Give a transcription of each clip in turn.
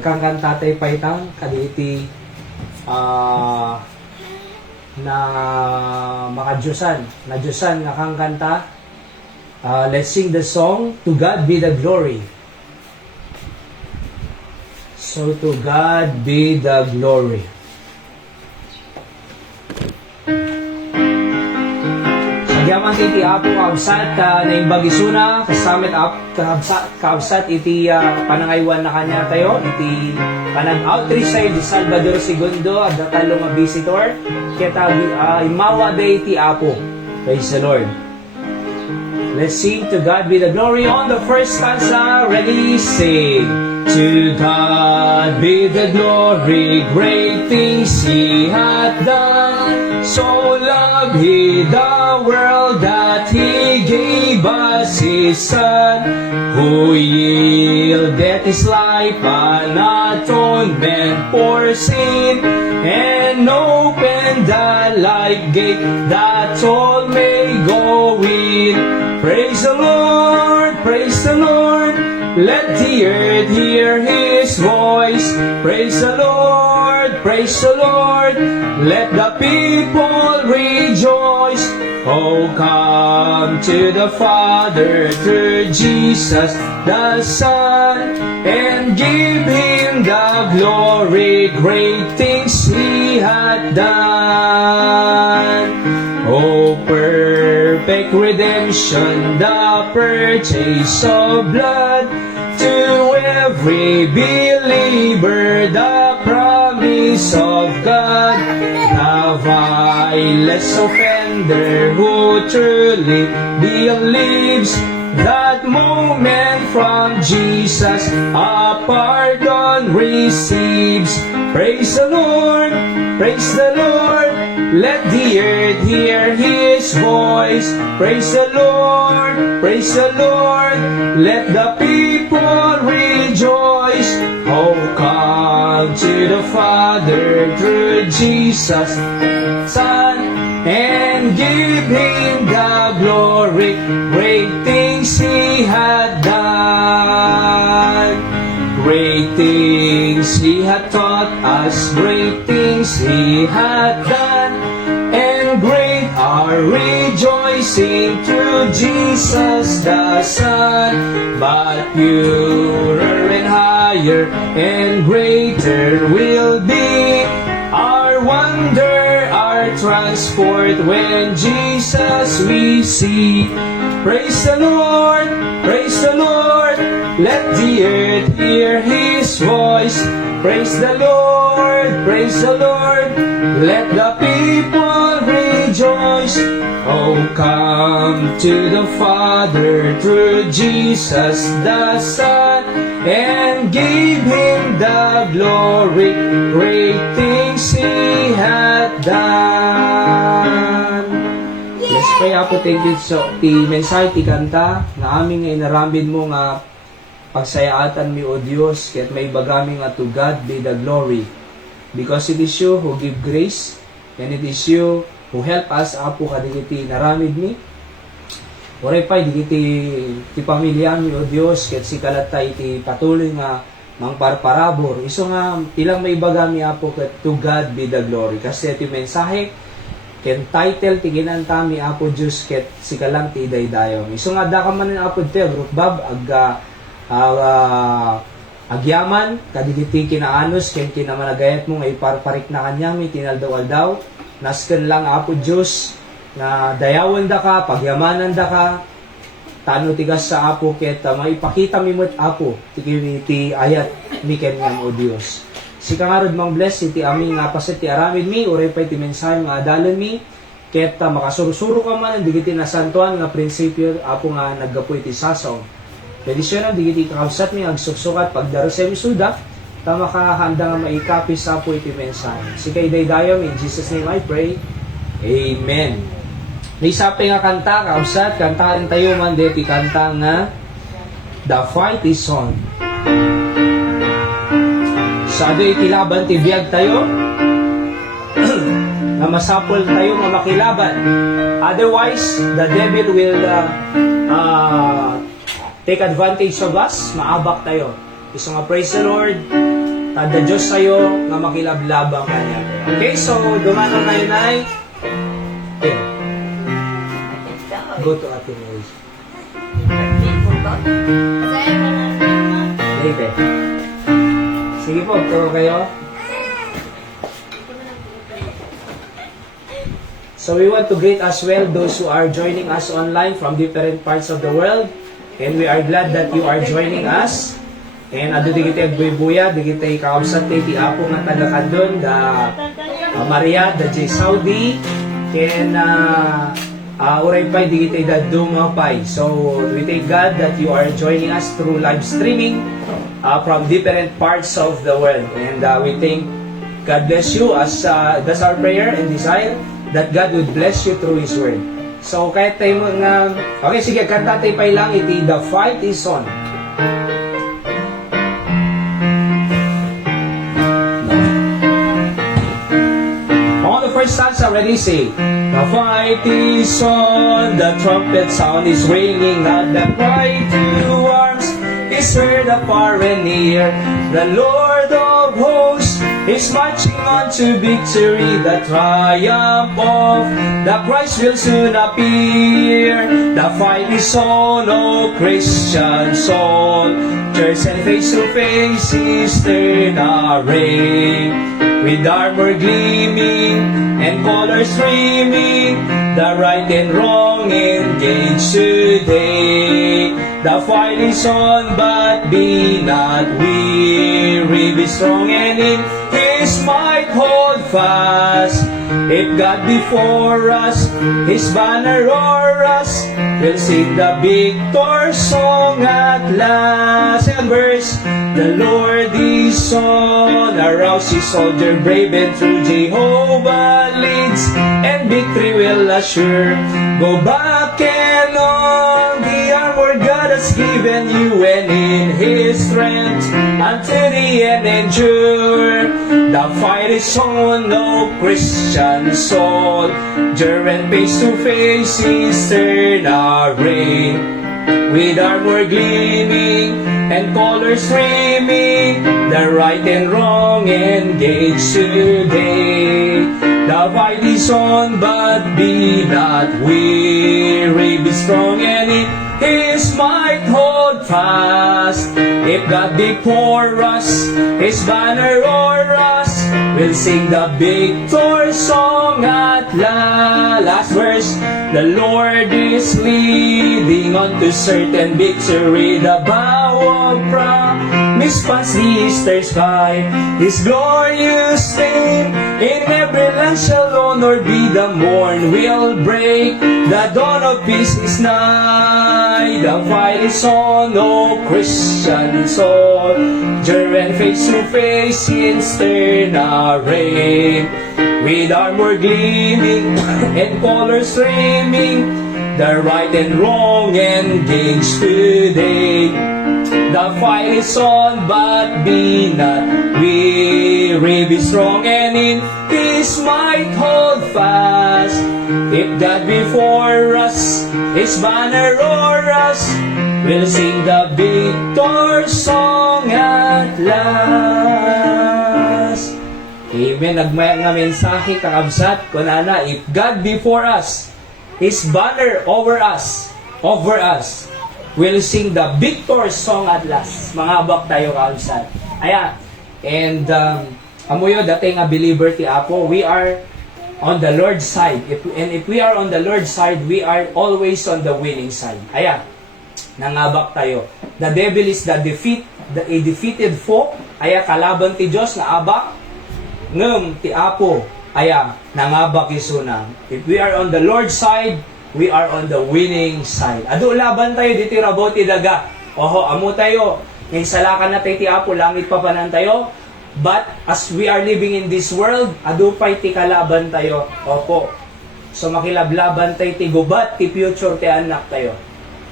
Kangkan tatay paitang kaditi na makadyosan na Diyosan nga kang kanta. Let's sing the song, To God Be the Glory. So to God be the glory. Sagyaman iti apo kaabsat na imbagisuna kasamit up kaabsat iti panangaywan na kanya tayo iti panag-outreach sa di Salvador II at datalo nga visitor kita imawa day iti apo. Praise the Lord. Let's sing To God Be the Glory on the first stanza. Ready, sing. To God be the glory, great things He hath done. So loved He the world that He gave us His Son, who yielded His life an atonement for sin, and opened the life gate that all may go in. Praise the Lord, praise the Lord. Let the earth hear His voice. Praise the Lord, praise the Lord. Let the people rejoice. Oh, come to the Father through Jesus the Son, and give Him the glory. Great things He hath done. Oh, perfect redemption, the purchase of blood, to every believer the promise of God. The vilest offender who truly believes, that moment from Jesus a pardon receives. Praise the Lord, praise the Lord. Let the earth hear His voice. Praise the Lord, praise the Lord. Let the people rejoice. Oh, come to the Father through Jesus Son, and give Him the glory. Great things He hath done. Great things He hath taught us. Great things He hath done. And great our rejoicing through Jesus the Son. But purer and higher and greater will be our wonder, our transport when Jesus we see. Praise the Lord, praise the Lord. Let the earth hear His voice. Praise the Lord, praise the Lord. Let the people rejoice. Oh, come to the Father through Jesus the Son, and give Him the glory. Great things He hath done. Yes, kaya po thank you so ti mensahe ti kanta na aming nga inarambid mo nga pagsayaatan mi o Dios ket may bagami nga to God be the glory, because it is you who give grace, and it is you who help us apo kadagiti naramid mi. Oray pa digiti ti pamilya mi o Dios ket sikalatay ti patuloy nga mangparparabor. Iso nga ilang may bagami apo ket to God be the glory. Kasi ti mensahe ken title ti ginanta mi apo Dios ket sikalang ti idaydayon. Iso nga da ka man apo ti group bab agyaman kadigiti kinaanos ken kinamanagayat mo nga iparparik na kanya mi tinaldaw-aldaw nasken lang apo Dios na dayawan da ka pagyamanan da ka tano tigas sa apo ket maipakita mi met apo ti ayat mi ken ngam o Dios. Sika nga rod mang bless iti aming paset ti aramid mi oray pa iti mensahe nga adalan mi ket makasurusuro ka man digiti nasantuan nga prinsipyo apo nga naggapu iti sasaw. Pedisyon ang digiti kakabsat mi agsuksukat pagdaro sa misuda ta makahanda nga maikapi sa po iti mensahe. Sika idaydayam in Jesus name I pray. Amen. Nisapi nga kanta kakabsat kantahan tayo man deti kanta nga The Fight is On. Sa ado itilaban ti biyag tayo na masapol tayo nga makilaban. Otherwise, the devil will take advantage of us, maabak tayo. Gusto nga praise the Lord, tada Diyos sa'yo nga makilablabang kanya. Okay, so dumanong na yun ay okay. Go to Ate Rose. Later. Sige po, turo kayo. So we want to greet as well those who are joining us online from different parts of the world. And we are glad that you are joining us. And ado di kita buya, di kita ikausap ti apo nga taga-kadon, da Maria, da J. Saudi, and uray pa'y di kita da dumapay. So we thank God that you are joining us through live streaming from different parts of the world. And we thank God bless you as that's our prayer and desire that God would bless you through His Word. So, kahit tayo mga... okay, sige, kanta tayo pa lang iti The Fight is On. On the first stanza, ready, say, the fight is on, the trumpet sound is ringing out, the cry to arms is heard afar and near. The Lord of hosts is marching on to victory. The triumph of the Christ will soon appear. The fight is on, O Christian soul. Church and face to face is turn array. With armor gleaming and colors streaming, the right and wrong engage today. The fight is on, but be not weary. Be strong and in His might hold fast. If God before us, His banner o'er us, we'll sing the victor song at last. Second verse, the Lord is on, arouse His soldier brave and true. Jehovah leads, and victory will assure. Go back and on, the armor God has given you, and in His strength until the end endure. The fight is on, no Christian soul. Journey face to face is turn array. With armor gleaming and colors streaming, the right and wrong engage today. The fight is on, but be not weary. Be strong and in His might hold fast. If God before us, His banner o'er us, we'll sing the victor song at last verse. The Lord is leading on to certain victory. The bow of promise spans the eastern sky. His glorious name in every land shall honor be. The morn will break, the dawn of peace is nigh. The fight is on, O Christian soul. Journey face to face in stern array. With armor gleaming and colors streaming, the right and wrong engage today. The fight is on, but be not weary. Be strong and in His might hold fast. If God before us, His banner o'er us, we'll sing the victor song at last. Amen. Nagmaya nga mensahe kakabsat kung ana, if God before us, His banner over us, we'll sing the victor song at last. Mga abak tayo kakabsat. Ayan. And amuyo dati nga believer ti Apo, we are on the Lord's side. If we are on the Lord's side, we are always on the winning side. Ayan. Nangabak tayo. The devil is a defeated foe. Aya kalaban ti Diyos na abak. Ngem ti Apo. Aya nangabak isuna. If we are on the Lord's side, we are on the winning side. Ado laban tayo diti rabaw ti daga. Oho, amo tayo. Ngayon salakan na tayo ti Apo, langit pa panan tayo. But as we are living in this world, ado pa'y ti kalaban tayo. Opo. So makilablaban tayo ti gubat, ti future ti anak tayo.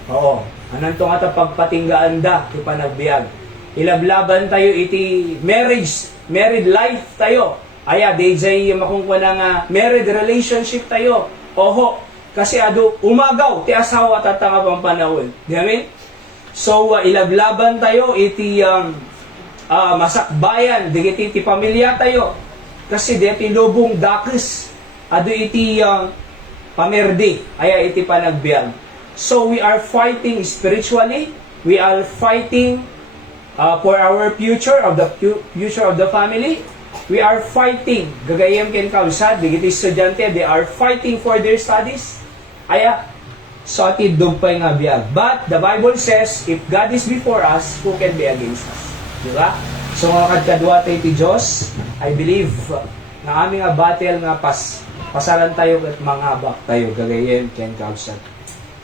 Oo. Anong to nga ta pagpatinggaan da, ti panagbiag. Ilablaban tayo iti married life tayo. Aya, DJ makungkwa na nga married relationship tayo. Oho. Kasi ado umagaw ti asawa tatanga pang panahon. Di amin? So ilablaban tayo iti masakbayan, digiti ti pamilya tayo. Kasi deti lubong dakis, ado iti pamerdi, aya iti panagbiag. So we are fighting spiritually, we are fighting for our future of the future of the family. We are fighting, gagayem ken kausad, digiti estudyante, they are fighting for their studies. Aya, so ati dugpay nga biag. But the Bible says, if God is before us, who can be against us? Di ba? So nga kadkadwa tayo ti Diyos, I believe, nga aming battle nga pasaran tayo at mangabak tayo, gagayem ken kausad.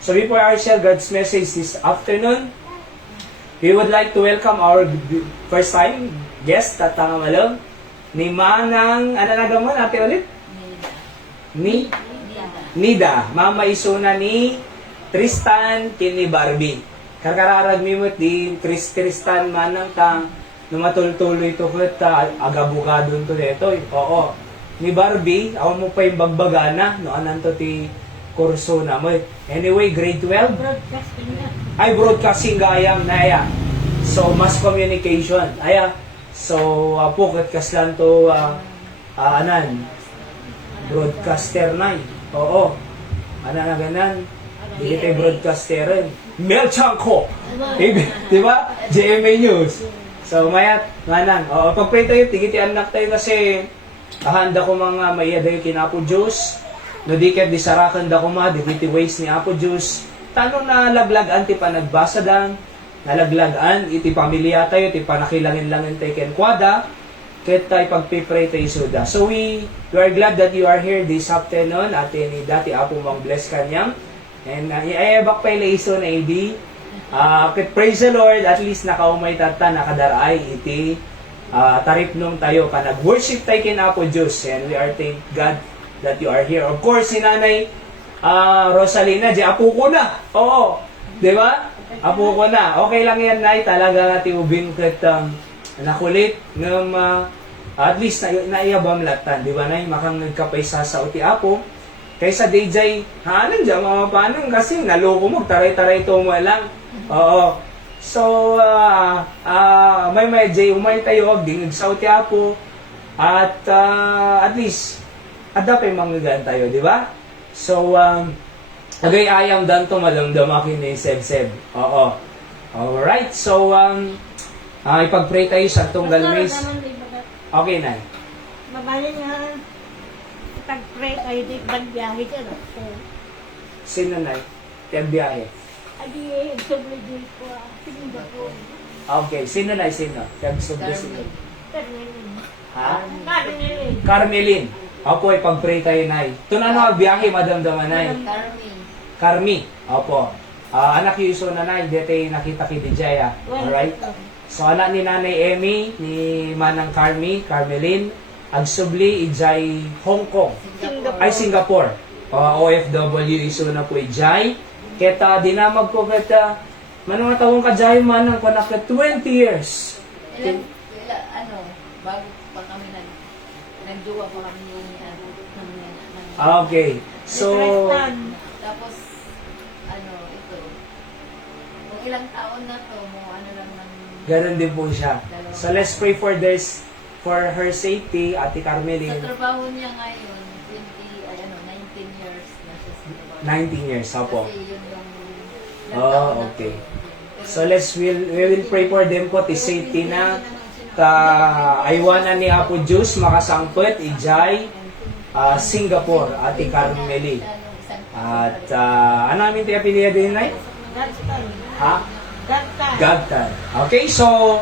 So before I share God's message this afternoon, we would like to welcome our first time guest at malam ni Manang, ano na gamon ate ulit? Nida. Mama isuna ni Tristan kini Barbie. Karkararag mimot di Tristan manang tang numatultuloy to ket agabugadon to dito. Oo. Ni Barbie, aw mo pa yung bagbagana no anan to ti kurso na mo. Anyway, grade 12. Broadcasting na. Ay broadcasting gayam na aya. So mass communication. Aya. So, pukat kaslan to, broadcaster na Oo. Na ganan. Hindi tayo broadcasterin. Mel Chanko. Di ba? GMA News. So, mayat, manang. Oo, pag-pray tayo, tigiti anak tayo kasi handa ko mga maiyada yung kinapo Diyos. No di ket di sarakan da ko ma, digiti ways ni Apo Diyos. Tanong na laglagan ti panagbasa dan, nalaglagan iti pamilya tayo, iti panakilangin-langin tayo ken kwada, ket tayo pagpipray tayo suda. So we are glad that you are here this afternoon, ate ni dati Apo mang bless kanyang. And iayabak pa ila iso na idi. Ket praise the Lord, at least nakaumay tata, nakadaray iti tarip nung tayo, panag-worship tayo ken Apo Diyos. And we are thank God that you are here. Of course, si Nanay Rosalina, di apo ko na. Oo. Di ba? Apo ko na. Okay lang yan, Nay. Talaga nga tiubing ket nakulit ng at least naiyabam latan. Di ba, Nay? Makang nagkapaysa sa uti apo. Kaysa DJ, hanan dyan mga panong kasi naloko mo, taray-taray to mo lang. Oo. So, may Jay, umay tayo, dingig sa uti apo. At at least, ada pa yung manggagan tayo, di ba? So, agay ayam dan to malamdamakin ni Seb-Seb. Oo. Alright, so, ipag-pray tayo sa itong galways. Okay, Nay. Mabalin nga, pag-pray kayo di magbiyahe ka na. Sino, Nay? Tiyang biyahe. Adi, subli ko, Singapore. Okay, sino, Nay? Sino? Tiyang subli sino? Carmelin. Ha? Carmelin. Carmelin. Opo, ipag-pray tayo, Nay. Ito na ano, biyahe, madamdaman, Nay. Carmi. Opo. Anak yung iso na, Nay. Dito nakita kay Dijaya. Alright? So, anak ni Nanay Emmy, ni Manang Carmelin, agsubli, ijay Hong Kong. Ay, Singapore. OFW iso na po ijay. Keta, dinamag ko keta, manong tawong kajay manang ko na 20 years. Bago pa kami nagduwa pa kami Okay. So, tapos, ito, kung ilang taon na to, ano lang ng... ganun din po siya. So, let's pray for this, for her safety, Ate Carmelin. Sa trabaho niya ngayon, 19 years na siya sa trabaho. 19 years, opo. Kasi yun yung... Oh, okay. So, we will pray for them po, ti safety na, aywanan ni Apo Diyos, makasangpet, ijay, Singapore, Ate Carmelin. At, ano namin tayo pilihan din, Nay? Gagtan. Ha? Gagtan. Gagtan. Okay, so,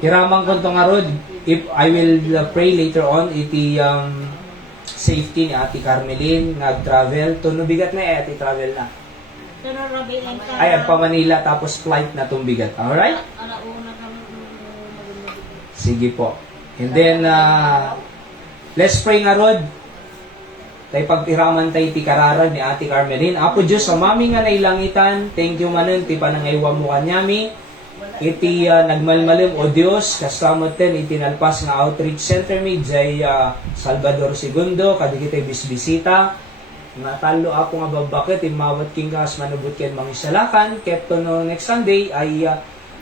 kiramang ko itong arod, if I will pray later on, iti safety ni Ate Carmelin, nag-travel, tunubigat na Ate travel na. Sunod-rabihin ka. Ay, pa Manila, tapos flight na tumbigat. Alright? Alauna kami Sige po. And then, let's pray nga, Rod. Tayo pagtiraman tayo ti kararan ni Ate Carmelin. Apo Diyos, sa mami nga nailangitan, thank you manon, ti panangaywa mo kanyami. Iti nagmalmalim, o Diyos, kasamot ten, itinalpas nga outreach center mi, jay Salvador II, kadigitay bisbisita. Nga talo ako nga babakit, imawat king kas manubot ken mangisalakan, keto no next Sunday ay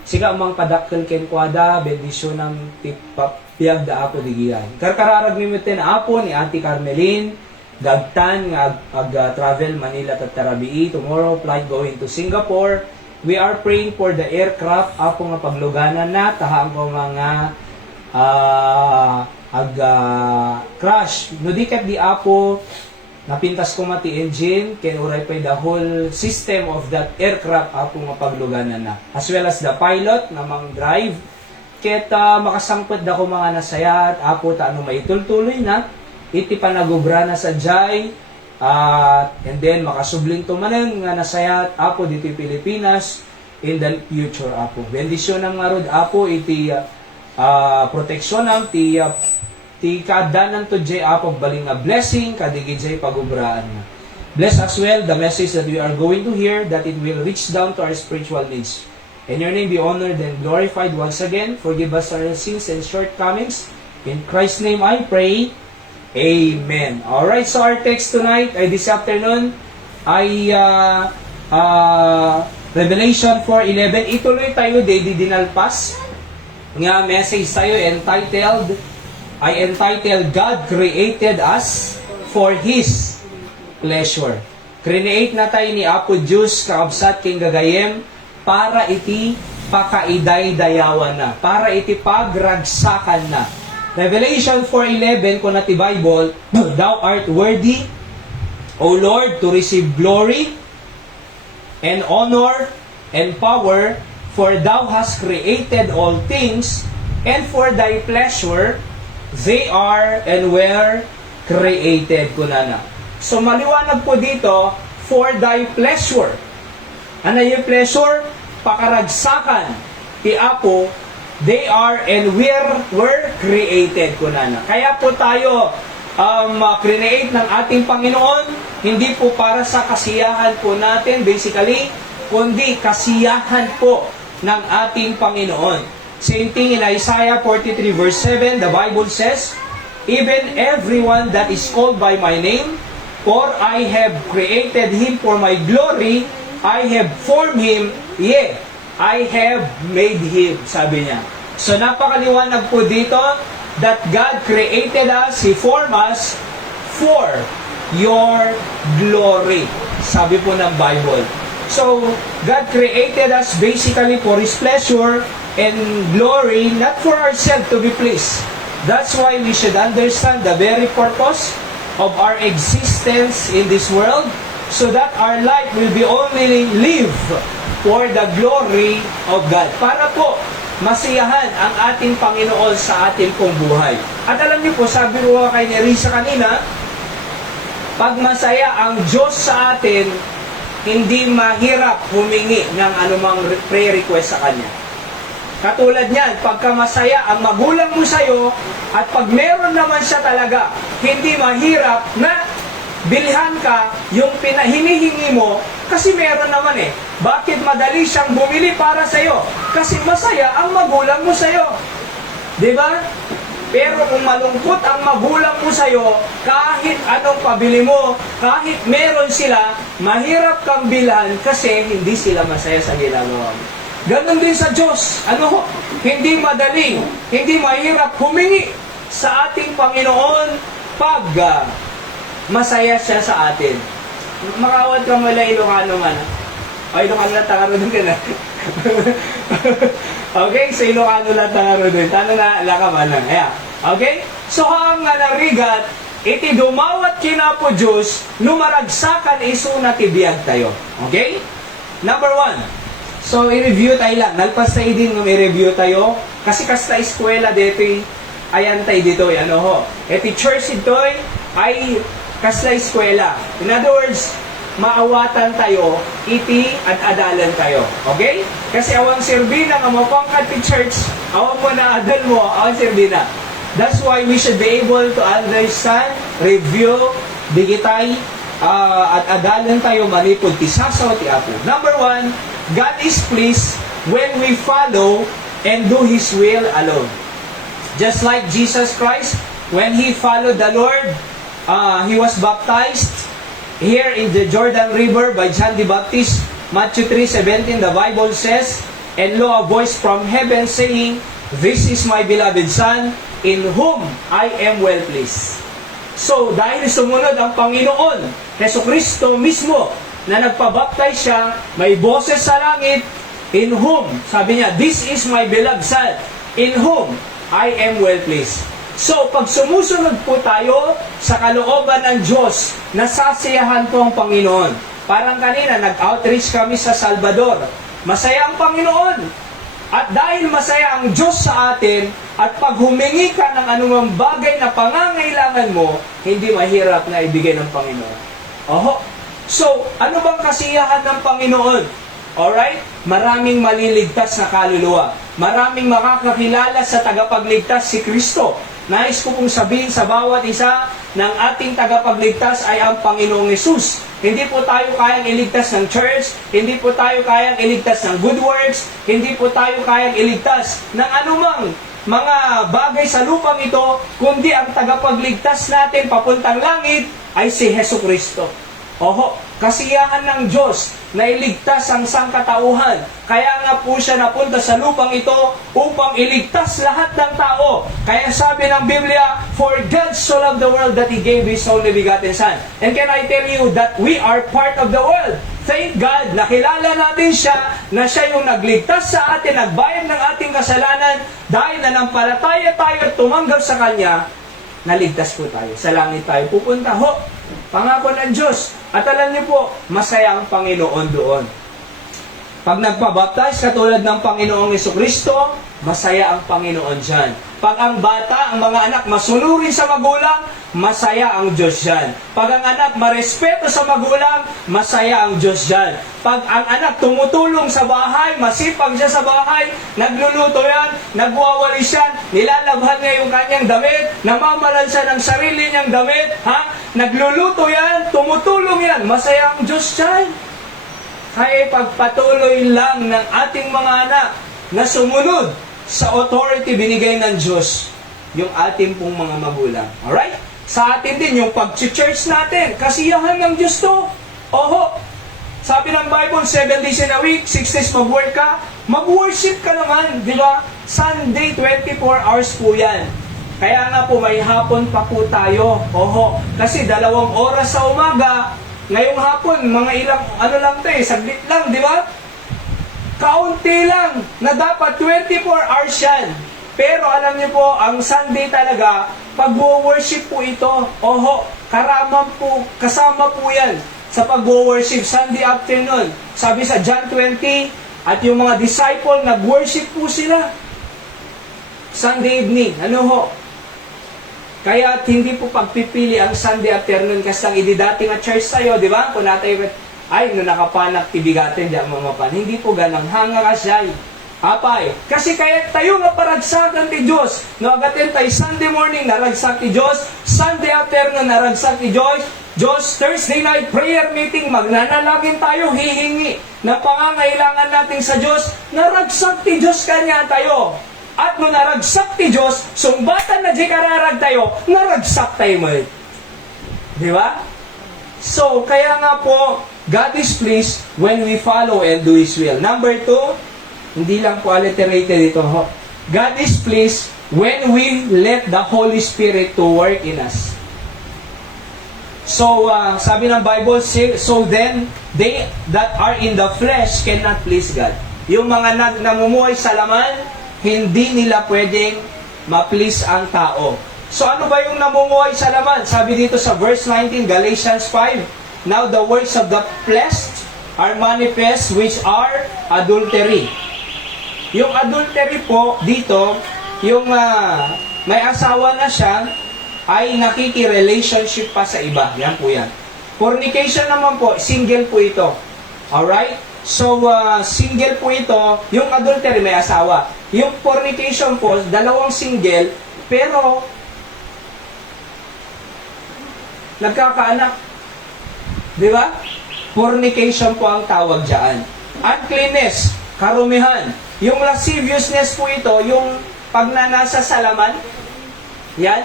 siga amang padakkel ken kwada, bendisyon ng tipapiyag da apo digiyan. Karkararag mimitin apo ni Ate Carmelin, Gagtan nga travel Manila at Tarabii, tomorrow flight going to Singapore. We are praying for the aircraft apo nga pagluganan na tahaan ko mga crash. No di kat di apo napintas ko mati engine ken uray pay the whole system of that aircraft apo nga pagluganan na. As well as the pilot na mang drive ket makasangpet da ko mga nasayat apo ta ano maitultuloy na iti panagubra na sa jay and then makasubling tumanen nga nasayat apo dito Pilipinas in the future apo. Bendisyon ng marod apo iti proteksyon ng ti kaadanan to jay apo baling nga blessing kadigi jay pagubraan na. Bless as well the message that we are going to hear that it will reach down to our spiritual needs. And your name be honored and glorified once again. Forgive us our sins and shortcomings. In Christ's name I pray. Amen. Alright, so our text tonight, this afternoon, ay Revelation 4:11. Ituloy tayo, di dinalpas. Nga message tayo entitled, God created us for His pleasure. Create na tayo ni Apo Diyos, kaabsat king gagayem, para iti pakaiday-dayawan na, para iti pagragsakan na. Revelation 4:11, kung nati Bible, Thou art worthy, O Lord, to receive glory, and honor, and power, for Thou hast created all things, and for Thy pleasure, they are and were created. Kunana. So maliwanag po dito, for Thy pleasure. Ano yung pleasure? Pakaragsakan. Ti Apo, they are and were created, kunana. Kaya po tayo create ng ating Panginoon, hindi po para sa kasiyahan po natin, basically, kundi kasiyahan po ng ating Panginoon. Same thing in Isaiah 43 verse 7, the Bible says, Even everyone that is called by my name, for I have created him for my glory, I have formed him, yea, I have made him, sabi niya. So napakaliwanag po dito that God created us, He formed us for your glory, sabi po ng Bible. So God created us basically for His pleasure and glory, not for ourselves to be pleased. That's why we should understand the very purpose of our existence in this world, so that our life will be only lived for the glory of God. Para po, masiyahan ang ating Panginoon sa ating pong buhay. At alam niyo po, sabi ko kay Nerissa kanina, pag masaya ang Diyos sa atin, hindi mahirap humingi ng anumang prayer request sa Kanya. Katulad niyan, pagka masaya ang magulang mo sa'yo, at pag meron naman siya talaga, hindi mahirap na bilhan ka yung hinihingi mo kasi meron naman eh. Bakit madali siyang bumili para sa'yo? Kasi masaya ang magulang mo sa'yo. Diba? Pero kung malungkot ang magulang mo sa'yo, kahit anong pabili mo, kahit meron sila, mahirap kang bilhan kasi hindi sila masaya sa ginagawa mo. Ganon din sa Diyos. Hindi madali, hindi mahirap humingi sa ating Panginoon pag masaya siya sa atin. Makawad ka mula Ilocano man. O Ilocano lang tangaro dun ka na. Okay, so Ilocano lang tangaro dun. Tanong na laka man lang. Okay? So ang narigat, iti dumawat kinapo Diyos, numaragsakan iso na tibiyag tayo. Okay? Number 1. So i-review tayo lang. Nalpas tayo din ng i-review tayo. Kasi kasta eskwela dito ayan tayo dito. Iti church ito ay kasla eskwela. In other words, maawatan tayo, iti at adalan tayo. Okay? Kasi awang sirbina nga mapangkat ti church, awang mo na adal mo, awang sirbina. That's why we should be able to understand, review, digitay, at adalan tayo manipod ti sasaw ti Apo. Number 1, God is pleased when we follow and do His will alone. Just like Jesus Christ, when He followed the Lord, He was baptized here in the Jordan River by John the Baptist. Matthew 3:17, the Bible says, And lo, a voice from heaven saying, "This is my beloved Son, in whom I am well pleased." So, dahil sumunod ang Panginoon, Jesucristo mismo, na nagpabaptize siya, may boses sa langit, in whom, sabi niya, "This is my beloved Son, in whom I am well pleased." So, pag sumusunod po tayo sa kalooban ng Diyos, nasasiyahan po ang Panginoon. Parang kanina, nag-outreach kami sa Salvador. Masaya ang Panginoon. At dahil masaya ang Diyos sa atin, at pag humingi ka ng anumang bagay na pangangailangan mo, hindi mahirap na ibigay ng Panginoon. Oho. So, ano bang kasiyahan ng Panginoon? Alright? Maraming maliligtas na kaluluwa. Maraming makakakilala sa tagapagligtas si Kristo. Nais ko pong sabihin sa bawat isa ng ating tagapagligtas ay ang Panginoong Yesus. Hindi po tayo kayang iligtas ng church, hindi po tayo kayang iligtas ng good works, hindi po tayo kayang iligtas ng anumang mga bagay sa lupang ito, kundi ang tagapagligtas natin papuntang langit ay si Jesucristo. Oho, kasiyahan ng Diyos na iligtas ang sangkatauhan. Kaya nga po siya napunta sa lupang ito upang iligtas lahat ng tao. Kaya sabi ng Biblia, "For God so loved the world that He gave His only begotten Son." And can I tell you that we are part of the world? Thank God, nakilala natin siya, na siya yung nagligtas sa atin, nagbayad ng ating kasalanan, dahil nanampalataya tayo at tumanggap sa Kanya, naligtas po tayo. Sa langit tayo pupunta. Ho, pangako ng Diyos. At alam niyo po, masaya ang Panginoon doon. Pag nagpabaptize katulad ng Panginoong Jesucristo, masaya ang Panginoon dyan. Pag ang bata, ang mga anak, masunurin sa magulang, masaya ang Diyos dyan. Pag ang anak marespeto sa magulang, masaya ang Diyos dyan. Pag ang anak tumutulong sa bahay, masipag siya sa bahay, nagluluto yan, nagwawalis yan, nilalabhan niya yung kanyang damit, namamalan siya ng sarili niyang damit, nagluluto yan, tumutulong yan, masaya ang Diyos dyan. Kaya pagpatuloy lang ng ating mga anak na sumunod sa authority binigay ng Diyos, yung ating pong mga magulang. Alright? Sa atin din, yung pag-church natin, kasiyahan ng Diyos to. Oho, sabi ng Bible, 7 days in a week, 6 days mag-work ka, mag-worship ka naman, di ba? Sunday, 24 hours po yan. Kaya nga po, may hapon pa po tayo. Oho, kasi 2 oras sa umaga, ngayong hapon, mga ilang, ano lang to saglit lang, di ba? Kaunti lang, na dapat 24 hours yan. Pero alam niyo po, ang Sunday talaga, pag-worship po ito, oho, karamang po, kasama po yan sa pag-worship Sunday afternoon. Sabi sa John 20, at yung mga disciple, nag-worship po sila. Sunday evening, ano ho? Kaya hindi po pagpipili ang Sunday afternoon kasi ang ididating at church tayo, di ba? Kung natin, ay, no nakapanak, tibigatin, di mapan. Hindi po ganang hanga ka siya. Apay, kasi kaya tayo nga paragsakan ti Diyos. No, agatin tayo Sunday morning, naragsak ti Diyos. Sunday afternoon, naragsak ti Diyos. Thursday night prayer meeting, magnanalangin tayo, hihingi ng pangangailangan natin sa Diyos. Naragsak ti Diyos kanya tayo. At no naragsak ti Diyos, sumbatan na di kararag tayo, naragsak tayo mo. Di ba? So, kaya nga po, God is pleased when we follow and do His will. Number 2, hindi lang po alliterated ito. God is pleased when we let the Holy Spirit to work in us. So, sabi ng Bible, so then, they that are in the flesh cannot please God. Yung mga namumuhay sa laman, hindi nila pwedeng ma-please ang tao. So, ano ba yung namumuhay sa laman? Sabi dito sa verse 19, Galatians 5, "Now the works of the flesh are manifest, which are adultery." Yung adultery po, dito, yung may asawa na siya, ay nakiki-relationship pa sa iba. Yan po yan. Fornication naman po, single po ito. Alright? So, single po ito, yung adultery may asawa. Yung fornication po, 2 single, pero nagkakaanak. Di ba? Fornication po ang tawag dyan. Uncleanness, karumihan. Yung lasciviousness po ito, yung pagnanasa sa laman, yan.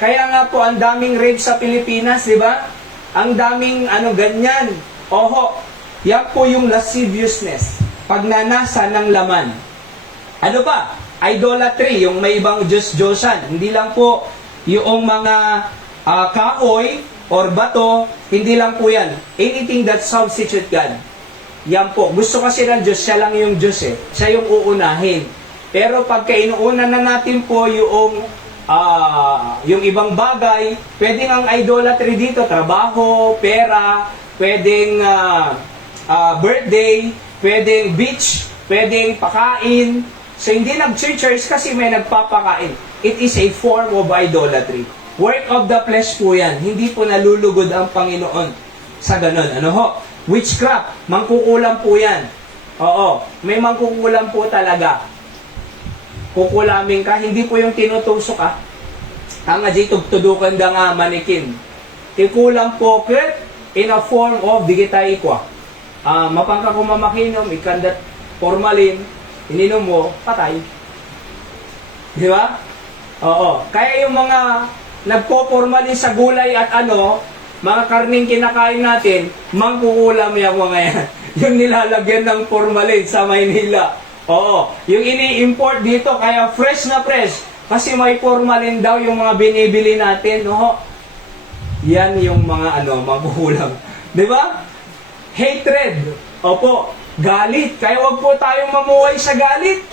Kaya nga po, ang daming rape sa Pilipinas, di ba? Ang daming ganyan. Oho, yan po yung lasciviousness. pagnanasa ng laman. Ano ba? Idolatry, yung may ibang Diyos-Diyosan. Hindi lang po yung mga kahoy or bato, hindi lang po yan. Anything that substitute God. Yan po. Gusto kasi ng Diyos, siya lang yung Diyos eh. Siya yung uunahin. Pero pagka inuuna na natin po yung ibang bagay, pwedeng ang idolatry dito, trabaho, pera, pwedeng birthday, pwedeng beach, pwedeng pakain. So hindi nag-church kasi may nagpapakain. It is a form of idolatry. Work of the flesh po yan. Hindi po nalulugod ang Panginoon sa ganun. Ano ho? Witchcraft. Mangkukulam po yan. Oo. May mangkukulam po talaga. Kukulamin ka. Hindi po yung tinutusok ka. Ang di tugtudukan da nga manikin. Ikulam po in a form of digitay kwa. Mapangka kumamakinom, ikandat formalin, ininom mo, patay. Di ba? Oo. Kaya yung mga nagpo-formalin sa gulay at mga karning kinakain natin, mangkukulam yung mga yan. Yung nilalagyan ng formalin sa Maynila. Oo. Yung ini-import dito, kaya fresh na fresh. Kasi may formalin daw yung mga binibili natin. Oo. Yan yung mga mangkukulam. Di ba? Hatred. Opo. Galit. Kaya wag po tayong mamuhay sa galit.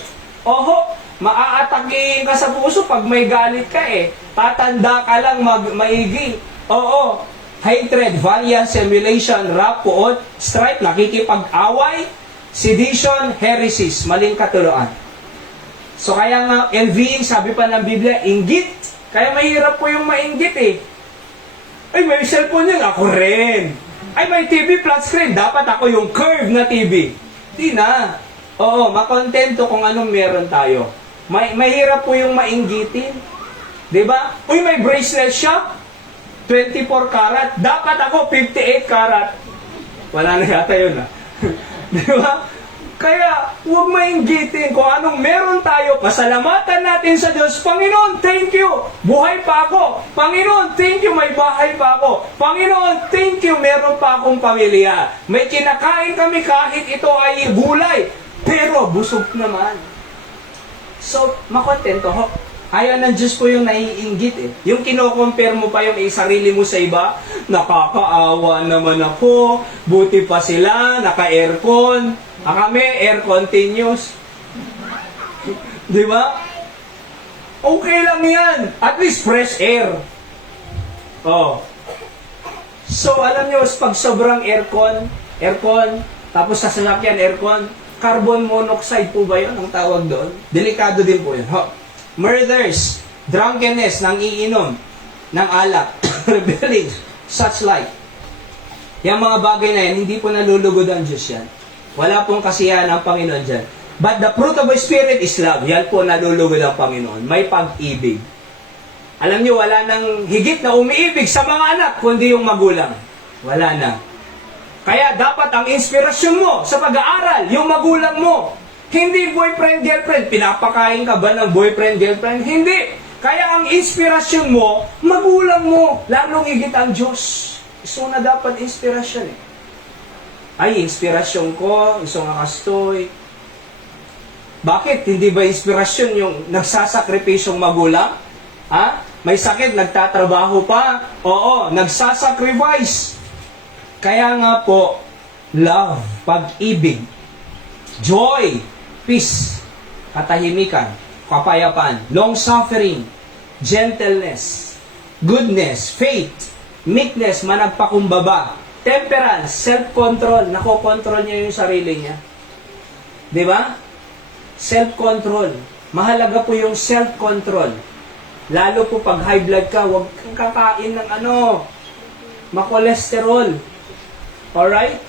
Oho. Maaatakihin ka sa puso pag may galit ka eh. Tatanda ka lang maigi. Oo. Hatred, valiance, emulation, wrath, puot, strife, nakikipag-away, sedition, heresies, maling katuluan. So kaya nga, envying, sabi pa ng Biblia, inggit. Kaya mahirap po yung mainggit eh. Ay, may cellphone yun, ako rin. Ay, may TV flat screen, dapat ako yung curve na TV. Di na. Oo, makontento kung anong meron tayo. Mahirap po yung mainggitin. Diba? Uy, may bracelet shop. 24 karat. Dapat ako 58 karat. Wala na yata yun Diba? Kaya, huwag mainggitin kung anong meron tayo. Pasalamatan natin sa Diyos. Panginoon, thank you. Buhay pa ako. Panginoon, thank you. May bahay pa ako. Panginoon, thank you. Meron pa akong pamilya. May kinakain kami kahit ito ay gulay. Pero busog naman. So, makontento ho. Ayaw ng Diyos po yung naiinggit eh. Yung kino-compare mo pa yung sarili mo sa iba, nakakaawa naman ako, buti pa sila, naka-aircon, kami, air continuous. Di ba? Okay lang yan. At least fresh air. Oh. So, alam nyo, pag sobrang aircon, tapos sa sasakyan aircon, carbon monoxide po ba yun ang tawag doon? Delikado din po yun. Ho. Murders, drunkenness, nang iinom, ng alak, rebelling, such like. Yung mga bagay na yan, hindi po nalulugod ang Diyos yan. Wala pong kasiyahan ang Panginoon dyan. But the fruit of the Spirit is love. Yan po nalulugod ang Panginoon. May pag-ibig. Alam nyo, wala nang higit na umiibig sa mga anak, kundi yung magulang. Wala na. Kaya dapat ang inspirasyon mo sa pag-aaral, yung magulang mo. Hindi boyfriend, girlfriend. Pinapakain ka ba ng boyfriend, girlfriend? Hindi. Kaya ang inspirasyon mo, magulang mo. Lalong higit ang Diyos. Iso na dapat inspirasyon eh. Ay, inspirasyon ko, iso nga kastoy. Bakit? Hindi ba inspirasyon yung nagsasakripisyong magulang? Ha? May sakit, nagtatrabaho pa? Oo, nagsasacrifice. Kaya nga po, love, pag-ibig, joy, peace, katahimikan, kapayapaan, long-suffering, gentleness, goodness, faith, meekness, managpakumbaba, temperance, self-control, nakokontrol niya yung sarili niya. Di ba? Self-control. Mahalaga po yung self-control. Lalo po pag high blood ka, huwag kang kakain ng makolesterol. Alright?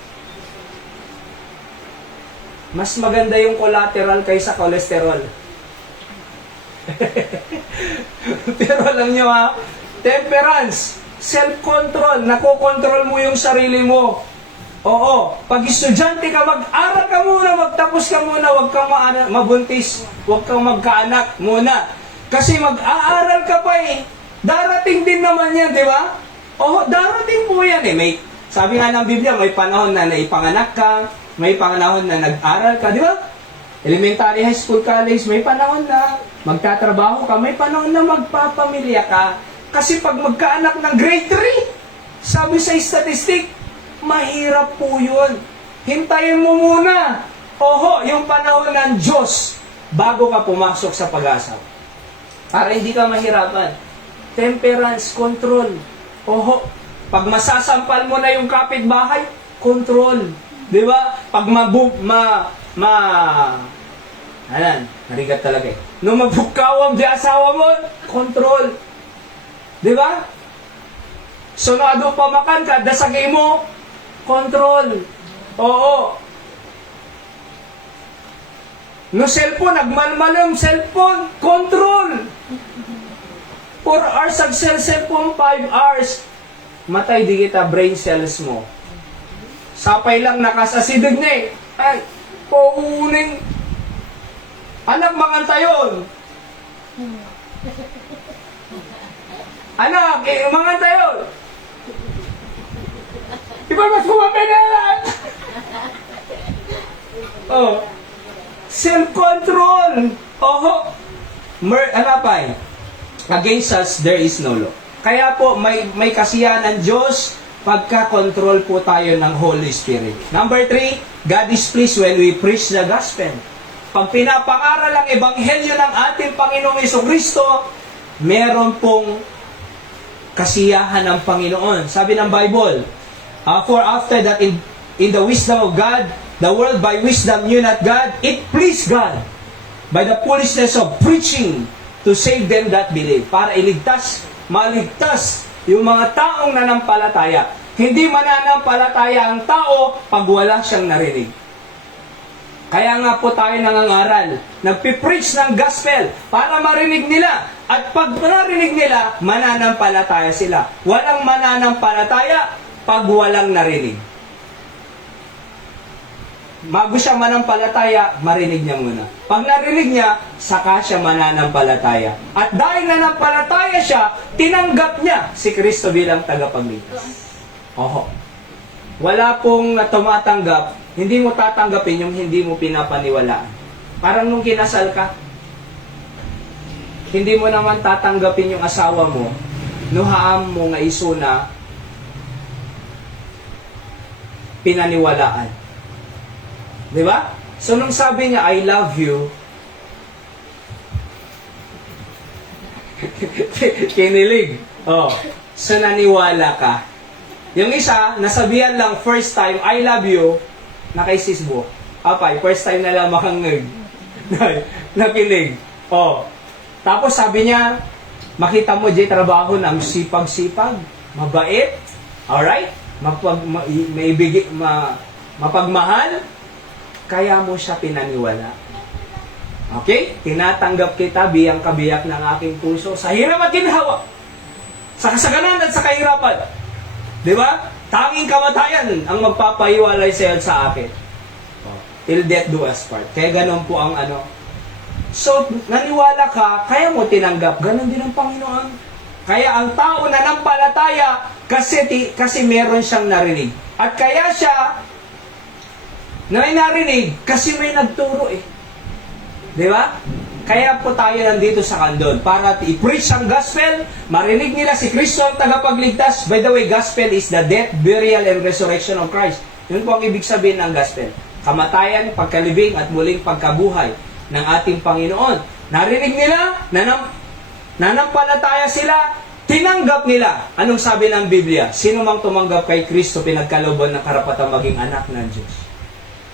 Mas maganda yung collateral kaysa cholesterol. Pero alam nyo temperance, self-control, nakokontrol mo yung sarili mo. Oo, pag estudyante ka, mag-aral ka muna, magtapos ka muna, huwag kang mabuntis, huwag kang magkaanak muna. Kasi mag-aaral ka pa eh. Darating din naman yan, di ba? Oo, darating po yan eh. Sabi nga ng Biblia, may panahon na naipanganak ka, may panahon na nag-aral ka, di ba? Elementary, high school, college, may panahon na magtatrabaho ka, may panahon na magpapamilya ka. Kasi pag magkaanak ng grade 3, sabi sa statistic, mahirap po yun. Hintayin mo muna. Oho, yung panahon ng Diyos bago ka pumasok sa pag-asa. Para hindi ka mahirapan. Temperance, control. Oho, pag masasampal mo na yung kapitbahay, control. Di ba? Pag narigat talaga eh. Nung magbukawam di asawa mo, control. Di ba? Sunado pa makan ka, dasagay mo, control. Oo. No cellphone, nagmalmal yung cellphone, control. 4 hours ang cellphone, 5 hours. Matay di kita brain cells mo. Sapay lang nakasasidig na eh. Ay, pauuning. Anak, manganta yun. Anak, manganta yun. Iba mas kumapin na yan. Oh. Self-control. Oho. Ano pa eh? Against us, there is no law. Kaya po, may kasiyahan ng Diyos pagka-control po tayo ng Holy Spirit. Number 3, God is pleased when we preach the gospel. Pag pinapangaral ang ebanghelyo ng ating Panginoong Jesucristo, meron pong kasiyahan ng Panginoon. Sabi ng Bible, for after that in the wisdom of God, the world by wisdom knew not God, it pleased God by the foolishness of preaching to save them that believe. Para maligtas yung mga taong nanampalataya. Hindi mananampalataya ang tao pag wala siyang narinig. Kaya nga po tayo nangangaral, nagpipreach ng gospel para marinig nila. At pag narinig nila, mananampalataya sila. Walang mananampalataya pag walang narinig. Bago siya manampalataya, marinig niya muna. Pag narinig niya, saka siya mananampalataya. At dahil nanampalataya siya, tinanggap niya si Kristo bilang tagapagligtas. Oho. Wala pong tumatanggap, hindi mo tatanggapin yung hindi mo pinapaniwalaan. Parang nung kinasal ka, hindi mo naman tatanggapin yung asawa mo, nuhaam mo nga isuna, pinaniwalaan. Di ba? So, nung sabi niya, I love you, kinilig. Oh. So, naniwala ka. Yung isa, nasabihan lang first time, I love you, nakaisisbo. Apay, first time na lang makangag. Nakilig. Oh. Tapos sabi niya, makita mo di trabaho ng sipag-sipag, mabait, alright? Mapagmahal, kaya mo siya pinaniwala. Okay? Tinatanggap kita biyang kabiyak ng aking puso sa hirap at ginhawa, sa kasaganan at sa kahirapan. Di ba? Tanging kamatayan ang magpapahiwalay sa iyo at sa akin. Till death do us part. Kaya ganun po ang ano. So, naniwala ka, kaya mo tinanggap. Ganun din ang Panginoon. Kaya ang tao na nampalataya, kasi meron siyang narinig. At kaya siya, na may narinig, kasi may nagturo eh. Di ba? Kaya po tayo nandito sa Kandon para i-preach ang gospel, marinig nila si Kristo ang tagapagligtas. By the way, gospel is the death, burial, and resurrection of Christ. Yun po ang ibig sabihin ng gospel. Kamatayan, pagkalibing, at muling pagkabuhay ng ating Panginoon. Narinig nila, nanampalataya sila, tinanggap nila. Anong sabi ng Biblia? Sino mang tumanggap kay Kristo, pinagkalooban ng karapatang maging anak ng Diyos.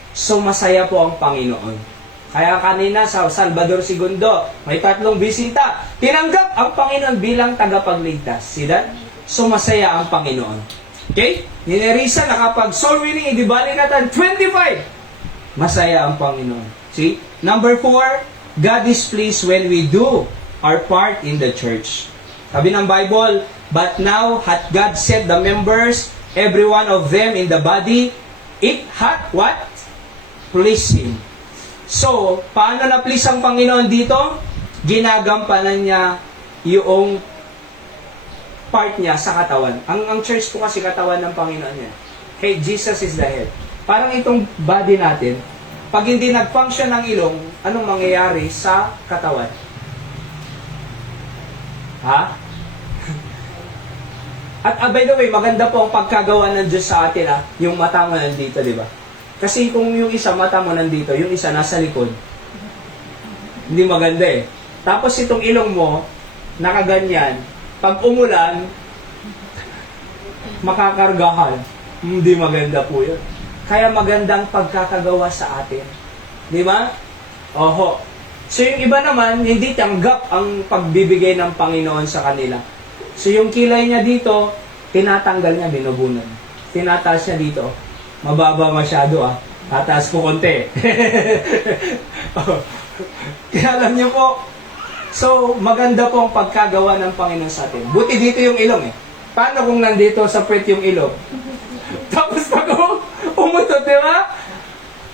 So, masaya po ang Panginoon. Kaya kanina sa Salvador Segundo, may 3 bisita. Tinanggap ang Panginoon bilang tagapagligtas. See that? So, masaya ang Panginoon. Okay? Ninerisa na kapag soul winning, idibali natin 25. Masaya ang Panginoon. See? Number 4, God is pleased when we do our part in the church. Sabi ng Bible, but now hath God set the members, every one of them in the body, it hath what? Please Him. So, paano na-please ang Panginoon dito? Ginagampanan niya yung part niya sa katawan. Ang church po kasi katawan ng Panginoon niya. Hey, Jesus is the head. Parang itong body natin, pag hindi nag-function ang ilong, anong mangyayari sa katawan? Ha? At by the way, maganda po ang pagkagawa ng Diyos sa atin, yung mata mo nandito, di ba? Kasi kung yung isa mata mo nandito, yung isa nasa likod, hindi maganda eh. Tapos itong ilong mo, nakaganyan, pag umulan, makakargahan. Hindi maganda po yun. Kaya magandang pagkakagawa sa atin. Di ba? Oho. So yung iba naman, hindi tanggap ang pagbibigay ng Panginoon sa kanila. So yung kilay niya dito, tinatanggal niya, binubunan. Tinataas niya dito. Mababa masyado Tataas ko konti. Kaya alam niyo po, so maganda po ang pagkagawa ng Panginoon sa atin. Buti dito yung ilong eh. Paano kung nandito sa puwet yung ilong? Tapos pag umutot, di ba?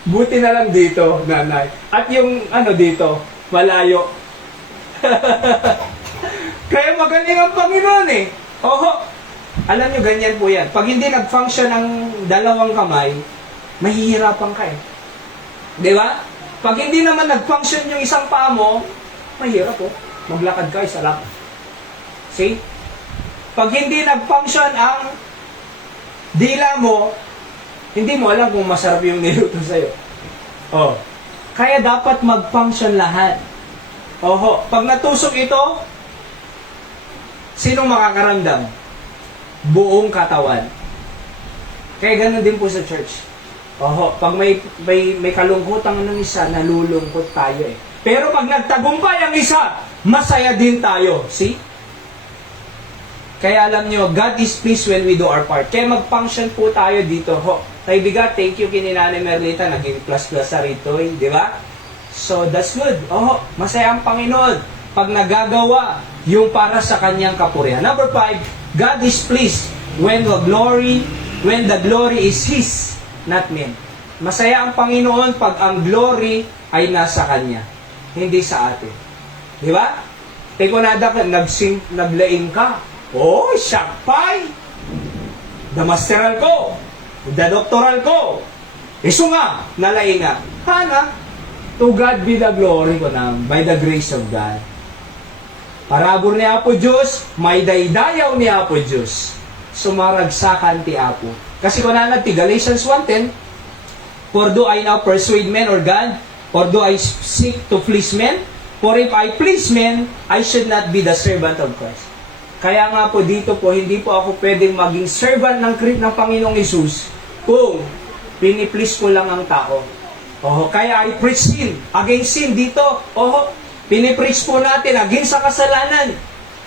Buti na lang dito, nanay. At yung dito, malayo. Kaya magaling ang Panginoon eh. Oho. Alam nyo, ganyan po yan. Pag hindi nag-function ang dalawang kamay, mahihirapan ka eh. Di ba? Pag hindi naman nag-function yung isang paa mo, mahirap po. Maglakad ka, isa lang. See? Pag hindi nag-function ang dila mo, hindi mo alam kung masarap yung niluto sa'yo. Oh. Kaya dapat mag-function lahat. Oho. Pag natusok ito, sinong makakaramdam? Buong katawan. Kaya ganun din po sa church. Oho. Pag may kalungkutan ng isa, nalulungkot tayo eh. Pero pag nagtagumpay ang isa, masaya din tayo. See? Kaya alam nyo, God is pleased when we do our part. Kaya mag-function po tayo dito. Ho. Kaibigan, thank you kini Nanay Merlita. Naging plus-plus sa rito eh. Di ba? So, that's good. Oh, masaya ang Panginoon pag nagagawa yung para sa kanyang kapurihan. Number 5, God is pleased when the glory is His, not men. Masaya ang Panginoon pag ang glory ay nasa Kanya, hindi sa atin. Di ba? Tekonada ka, naglaing ka. Oh, syakpay! Damasteral ko, dadoktoral ko, iso nga, nalaing nga. Hana, to God be the glory ko na, by the grace of God. Parabor ni Apo Diyos, may daydayaw ni Apo Diyos. Sumaragsakan ti Apo. Kasi kung nanati, Galatians 1:10, for do I now persuade men or God? Or do I seek to please men? For if I please men, I should not be the servant of Christ. Kaya nga po dito po, hindi po ako pwedeng maging servant ng Panginoong Hesus kung piniplease ko lang ang tao. Oho, kaya I preach sin. Against sin dito, oho, pinipreach po natin against sa kasalanan,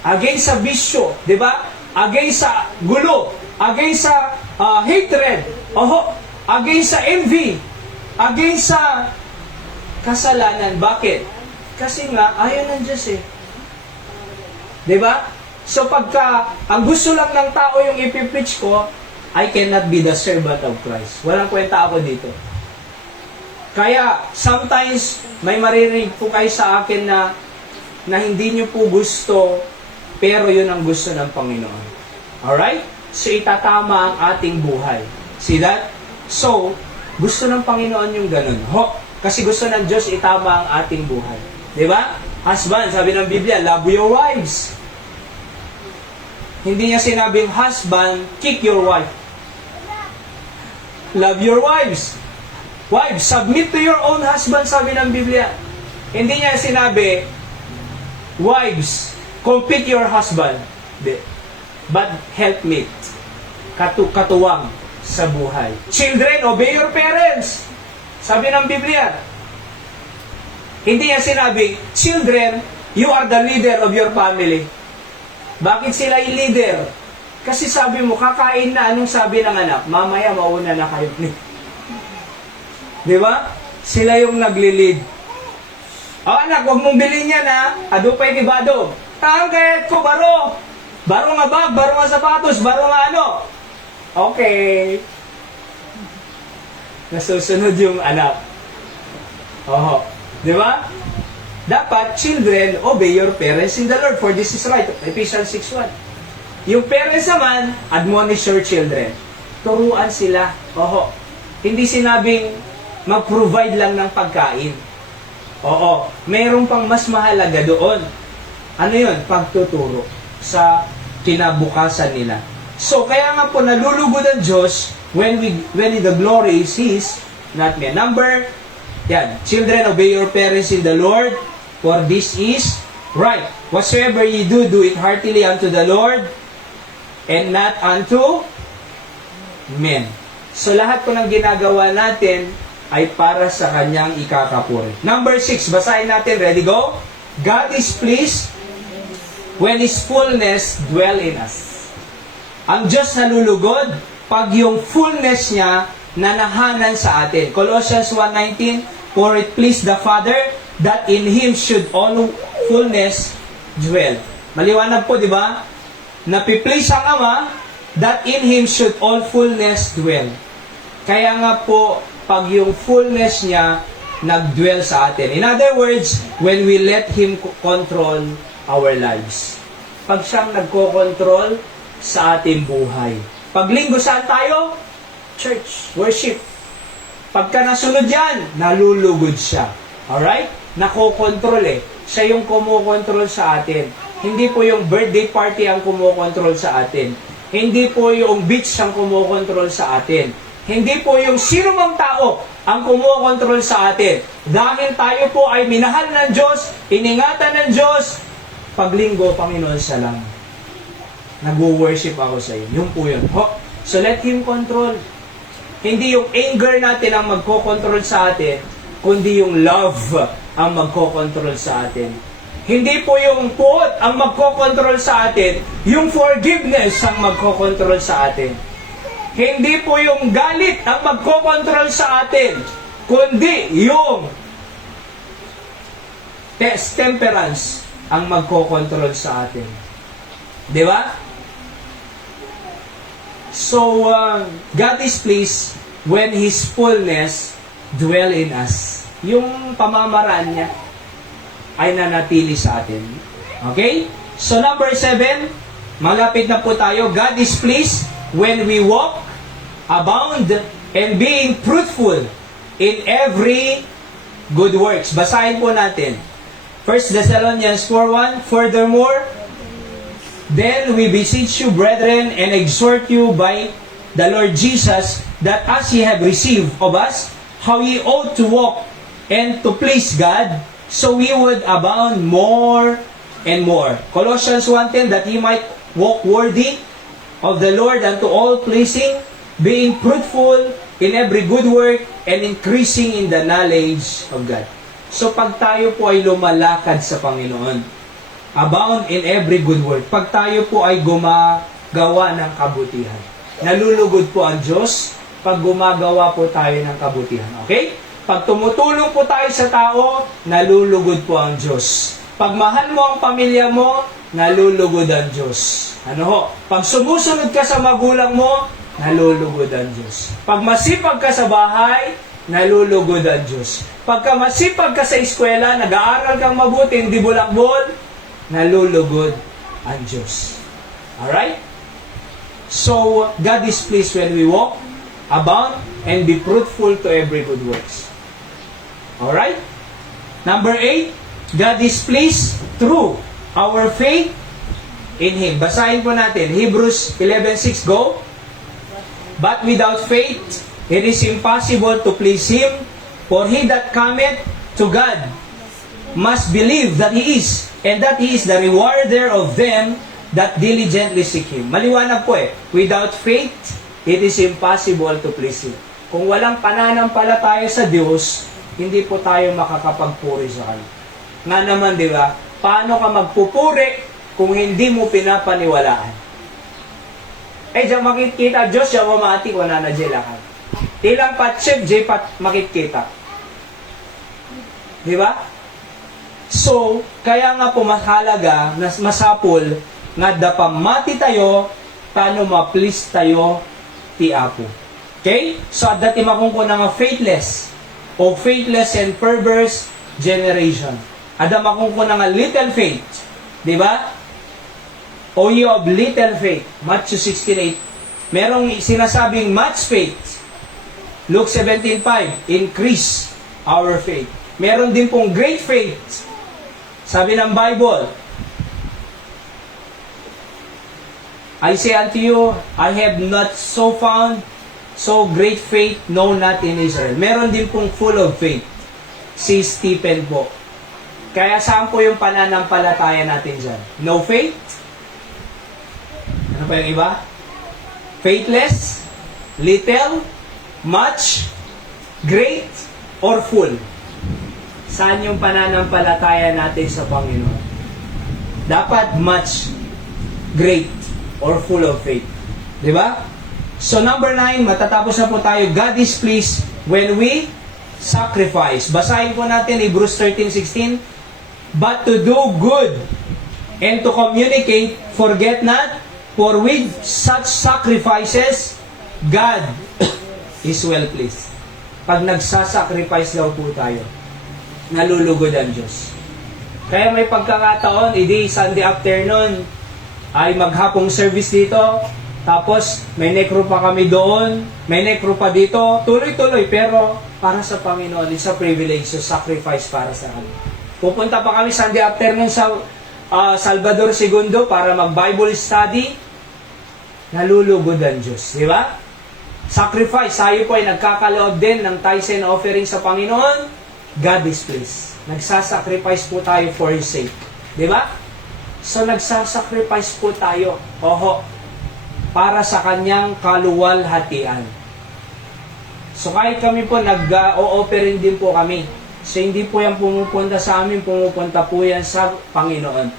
against sa bisyo, di ba? Against sa gulo, against sa hatred, oho, against sa envy, against sa kasalanan. Bakit? Kasi nga, ayaw ng Diyos eh. Di ba? So pagka ang gusto lang ng tao yung ipipreach ko, I cannot be the servant of Christ. Walang kwenta ako dito. Kaya sometimes may maririnig po kayo sa akin na hindi nyo po gusto, pero yun ang gusto ng Panginoon. Alright? So itatama ang ating buhay. See that? So, gusto ng Panginoon yung ganun. Kasi gusto ng Diyos itama ang ating buhay. Diba? Husband, sabi ng Biblia, love your wives. Hindi niya sinabing, husband, kick your wife. Love your wives. Wives, submit to your own husband, sabi ng Biblia. Hindi niya sinabi, wives, compete your husband. But helpmate. Katuwang sa buhay. Children, obey your parents. Sabi ng Biblia. Hindi niya sinabi, children, you are the leader of your family. Bakit sila yung leader? Kasi sabi mo, kakain na, anong sabi ng anak? Mamaya, mauna na kayo. Di ba? Sila yung nagli-lead. Anak, huwag mong bilhin yan adupay kibado. Tangket ko, baro. Baro nga bag, baro nga sapatos, baro nga ano. Okay. Nasusunod yung anak. Oho. Di ba? Dapat, children, obey your parents in the Lord, for this is right. Ephesians 6:1. Yung parents naman, admonish your children. Turuan sila. Oho. Hindi sinabing mag-provide lang ng pagkain. Oo, mayroon pang mas mahalaga doon. Ano yun? Pagtuturo sa kinabukasan nila. So, kaya nga po nalulugod ang Diyos when the glory is His, not me. Children, obey your parents in the Lord, for this is right. Whatsoever ye do, do it heartily unto the Lord, and not unto men. So, lahat po ng ginagawa natin ay para sa Kanyang ikakapuri. Number 6, basahin natin. Ready, go? God is pleased when His fullness dwell in us. Ang Diyos nalulugod pag yung fullness niya nanahanan sa atin. Colossians 1:19, for it pleased the Father that in Him should all fullness dwell. Maliwanag po, di ba? Napiplease ang Ama that in Him should all fullness dwell. Kaya nga po, pag yung fullness niya nag-dwell sa atin. In other words, when we let Him control our lives. Pag siyang nagko-control sa ating buhay. Pag linggo, saan tayo? Church, worship. Pagka nasunod yan, nalulugod siya. Alright? Nako-control eh. Siya yung kumukontrol sa atin. Hindi po yung birthday party ang kumukontrol sa atin. Hindi po yung beach ang kumukontrol sa atin. Hindi po yung sino mang tao ang kumukontrol sa atin. Dahil tayo po ay minahal ng Diyos, iningatan ng Diyos, paglinggo, Panginoon, siya lang. Nag-worship ako sa iyo. Yung po yun. So let Him control. Hindi yung anger natin ang magko-control sa atin, kundi yung love ang magko-control sa atin. Hindi po yung puot ang magko-control sa atin, yung forgiveness ang magko-control sa atin. Hindi po yung galit ang magko-control sa atin, kundi yung temperance ang magko-control sa atin. Di ba? So, God is pleased when His fullness dwell in us. Yung pamamaraan niya ay nanatili sa atin. Okay? So, number 7, malapit na po tayo. God is pleased when we walk, abound, and being fruitful in every good works. Basahin po natin. 1 Thessalonians 4:1, furthermore, then we beseech you, brethren, and exhort you by the Lord Jesus, that as ye have received of us, how ye ought to walk and to please God, so we would abound more and more. Colossians 1:10, that ye might walk worthy of the Lord unto all pleasing, being fruitful in every good work, and increasing in the knowledge of God. So pag tayo po ay lumalakad sa Panginoon, abound in every good work, pag tayo po ay gumagawa ng kabutihan, nalulugod po ang Diyos pag gumagawa po tayo ng kabutihan. Okay? Pag tumutulong po tayo sa tao, nalulugod po ang Diyos. Pag mahal mo ang pamilya mo, nalulugod ang Diyos. Ano ho? Pag sumusunod ka sa magulang mo, nalulugod ang Diyos. Pag masipag ka sa bahay, nalulugod ang Diyos. Pagka masipag ka sa eskwela, nag-aaral kang mabuti, hindi bulakbol, nalulugod ang Diyos. Alright? So, God is pleased when we walk, abound, and be fruitful to every good works. Alright? Number 8, God is pleased through our faith in Him. Basahin po natin. Hebrews 11:6, go. But without faith, it is impossible to please Him, for he that cometh to God must believe that He is, and that He is the rewarder of them that diligently seek Him. Maliwanag po eh. Without faith, it is impossible to please Him. Kung walang pananampalataya sa Diyos, hindi po tayo makakapagpuri sa Kanya. Nga naman, di ba? Paano ka magpupuri kung hindi mo pinapaniwalaan? Eh, diyan makikita, Diyos, siya mamati, wala na dyan lakad. Tilang patsib, jay pat makikita. Di ba? So, kaya nga po mahalaga, masapul, nga dapamati tayo, paano ma-please tayo, ti Apo. Okay? So, at dati makungko na nga faithless, o faithless and perverse generation. Ada makungko na nga little faith. Di ba? O ye of little faith. Matthew 16:8. Merong sinasabing much faith. Luke 17:5, increase our faith. Meron din pong great faith. Sabi ng Bible, I say unto you, I have not so found so great faith, no, not in Israel. Meron din pong full of faith. Si Stephen po. Kaya saan po yung pananampalataya natin dyan? No faith? Ano pa yung iba? Faithless? Little? Much? Great? Or full? Saan yung pananampalataya natin sa Panginoon? Dapat much, great, or full of faith. Di ba? So number 9, matatapos na po tayo. God is pleased when we sacrifice. Basahin po natin Hebrews 13:16. But to do good and to communicate, forget not, for with such sacrifices, God is well pleased. Pag nagsasacrifice daw po tayo, nalulugod ang Diyos. Kaya may pagkakataon, Sunday afternoon, ay maghapong service dito, tapos may necro pa kami doon, may necro pa dito, tuloy-tuloy, pero para sa Panginoon, it's a privilege to sacrifice para sa Kanya. Pupunta pa kami Sunday afternoon sa Salvador Segundo para mag-Bible study, nalulugod ang Diyos. Di ba? Sacrifice, tayo po ay nagkakaloob din ng tithes and offering sa Panginoon, God is pleased. Nagsasacrifice po tayo for His sake. Di ba? So, nagsasacrifice po tayo. Oho. Para sa Kanyang kaluwalhatian. So, kahit kami po nag-o-offering din po kami. So, hindi po yan pumupunta sa amin, pumupunta po yan sa Panginoon.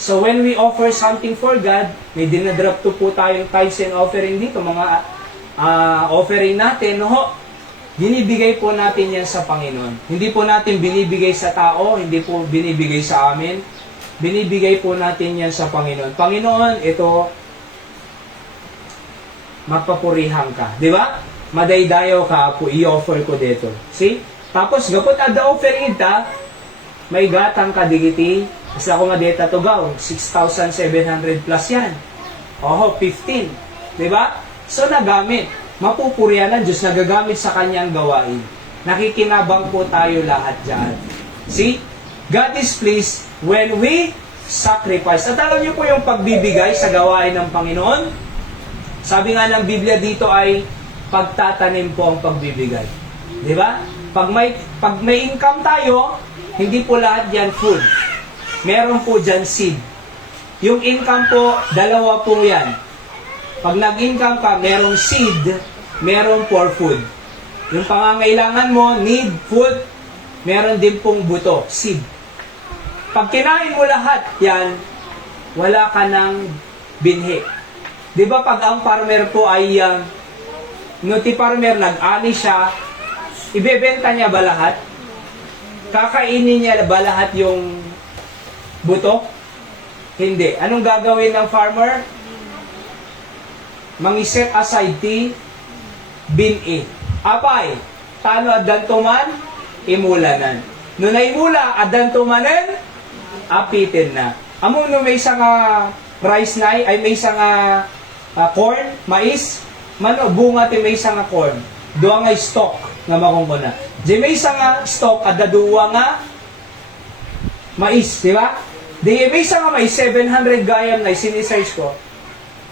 So, when we offer something for God, may dinadrop to po tayong tithes and offering dito, mga offering natin, no? Binibigay po natin yan sa Panginoon. Hindi po natin binibigay sa tao, hindi po binibigay sa amin. Binibigay po natin yan sa Panginoon. Panginoon, ito, mapapurihan ka. Di ba? Madaydayo ka po, i-offer ko dito. See? Tapos, gapot at the offering ita, may gatang kadigiti. Kasi ako nga deta to gaw, 6,700 plus yan. Oho, 15. Diba? So, nagamit. Mapupurihan ng Diyos, nagagamit sa kanyang gawain. Nakikinabang po tayo lahat dyan. See? God is pleased when we sacrifice. At alam niyo po yung pagbibigay sa gawain ng Panginoon? Sabi nga ng Biblia dito ay pagtatanim po ang pagbibigay. Di ba? Pag may income tayo, hindi po lahat yan food. Meron po dyan seed. Yung income po, dalawa po yan. Pag nag-income ka, merong seed, merong for food. Yung pangangailangan mo, need, food, meron din pong buto, seed. Pag kinain mo lahat yan, wala ka ng binhi. Di ba pag ang farmer po ay nuti farmer, nag-ani siya, ibebenta niya ba lahat? Kakainin niya ba lahat yung buto? Hindi. Anong gagawin ng farmer? Mangiset aside ti bin-i. Apay, tano adan tuman, imulanan. No naimula, adan tumanen, apitin na. Amo no may isang rice na ay may isang corn, mais, mano, bunga ti may isang corn. Doa nga stock nga makungkuna. Di may isang stock, adaduwa nga mais, di ba? Di may isang mais, 700 gayam na sinisearch ko.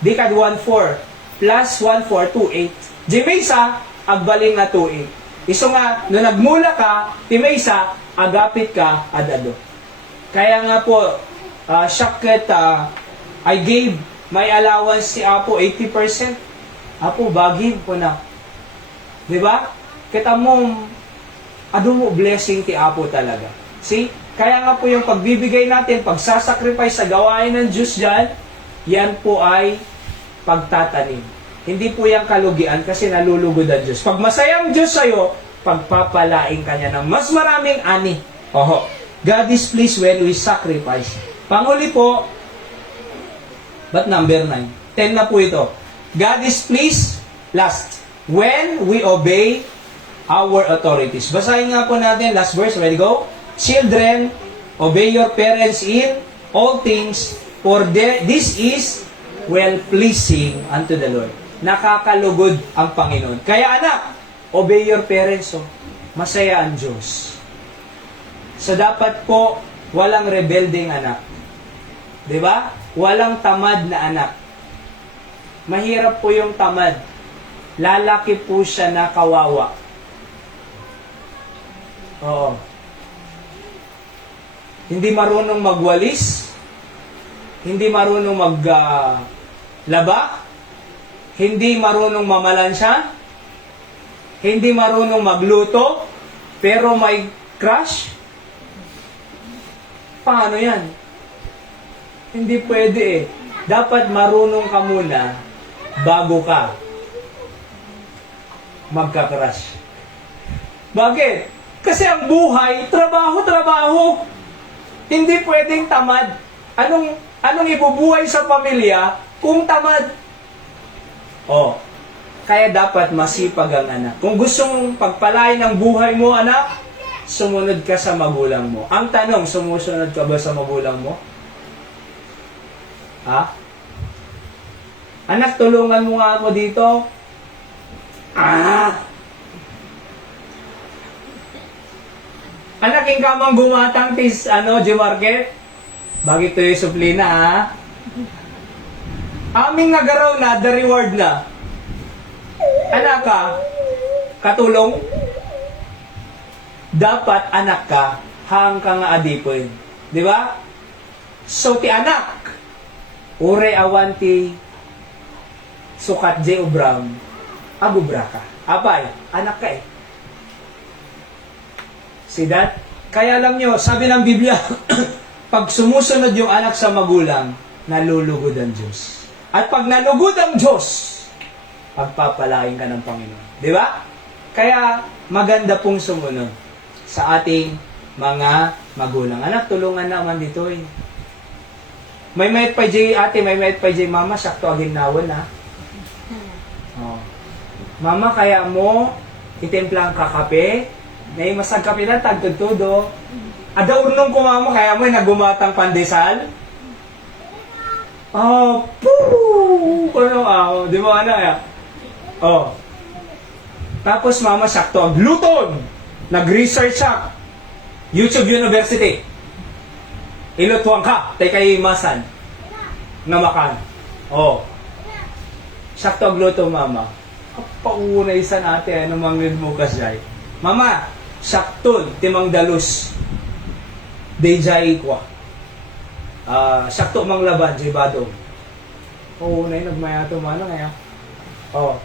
Di kad 1.4 plus 1.4, 2.8. Di may isa, agbaling na 2.8. Iso nga, no nagmula ka, ti may isa, agapit ka, adado. Kaya nga po, syakit, I gave my allowance si Apo 80%. Apo, bagim po na. Di ba? Kita mo, ado mo blessing ti Apo talaga. See? Kaya nga po yung pagbibigay natin, pagsasacrifice sa gawain ng Diyos dyan, yan po ay pagtatanim. Hindi po yung kalugian kasi nalulugod ang Diyos. Pag masaya ang Diyos sa'yo, pagpapalaing kanya ng mas maraming ani. Oho. God is pleased when we sacrifice. Panghuli po, but number 9. 10 na po ito. God is pleased, last, when we obey our authorities. Basahin nga po natin, last verse, ready go? Children, obey your parents in all things, for this is well-pleasing unto the Lord. Nakakalugod ang Panginoon. Kaya anak, Obey your parents, oh. Masaya ang Diyos. So dapat po, walang rebelding anak. 'Di ba? Walang tamad na anak. Mahirap po yung tamad. Lalaki po siya na kawawa. Oo. Hindi marunong magwalis, hindi marunong maglaba, hindi marunong mamalansya, hindi marunong magluto, pero may crush. Paano yan? Hindi pwede eh. Dapat marunong ka muna bago ka magka-crush. Bakit? Kasi ang buhay, trabaho. Hindi pwedeng tamad. Anong ibubuhay sa pamilya kung tamad? Oh, kaya dapat masipag ang anak. Kung gusto mong pagpalain ang buhay mo, anak, sumunod ka sa magulang mo. Ang tanong, sumusunod ka ba sa magulang mo? Ha? Anak, tulungan mo nga ako dito. Anak, yung kamang gumatang tis, G-Market? Bagay to yung suplina, ha? Aming nagaraw na, the reward na. Anak ka, katulong? Dapat anak ka, hang ka nga adipon. Di ba? So, ti anak, ure awanti, sukat je ubram, agubra ka. Abay, anak ka eh. See that? Kaya alam nyo, sabi ng Biblia, pag sumusunod yung anak sa magulang, nalulugod ang Diyos. At pag nalugod ang Diyos, pagpapalain ka ng Panginoon. Di ba? Kaya maganda pong sumunod sa ating mga magulang. Anak, tulungan naman dito eh. May mayat pa jay ate, may mayat pa jay mama, sakto agin nawon ha. Oh. Mama, kaya mo itimplang kakape, may masag kape na tagtudtudo. Ada urnong kumamo, kaya mo nagumatang pandesal. Oh, poo! Ano ako? Di ba ano ya? Oh. Tapos mama, sakto ang gluton. Nag-research siya. YouTube University. Ilutuan ka. Tay kay masan. Namakan. Oh. Sakto ang gluto, mama. Paunay sa natin. Ano mangin mo kasay? Mama, sakton. Timang dalus. Dejay kwa. Sakto mang laban, jay badong. Paunay, nagmayato mana kaya. Oh.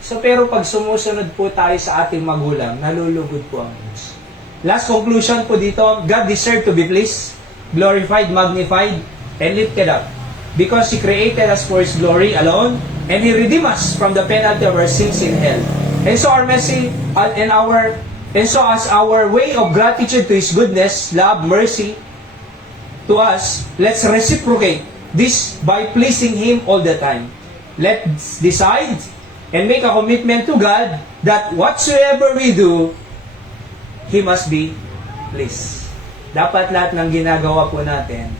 So, pero pag sumusunod po tayo sa ating magulang, nalulugod po ang Diyos. Last conclusion po dito, God deserved to be pleased, glorified, magnified, and lifted up. Because He created us for His glory alone, and He redeemed us from the penalty of our sins in hell. And so as our way of gratitude to His goodness, love, mercy to us, let's reciprocate this by pleasing Him all the time. Let's decide and make a commitment to God that whatsoever we do, He must be pleased. Dapat lahat ng ginagawa po natin,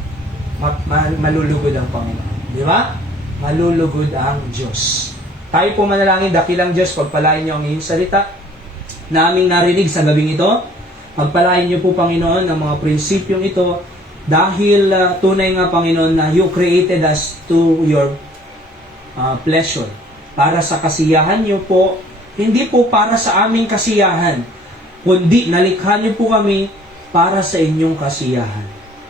malulugod ang Panginoon. Di ba? Malulugod ang Diyos. Tayo po manalangin, dakilang Diyos, pagpalain niyo ang iyong salita na aming narinig sa gabing ito. Pagpalain niyo po, Panginoon, ang mga prinsipyong ito dahil tunay nga, Panginoon, na you created us to your pleasure. Para sa kasiyahan niyo po, hindi po para sa aming kasiyahan, kundi nalikha niyo po kami para sa inyong kasiyahan.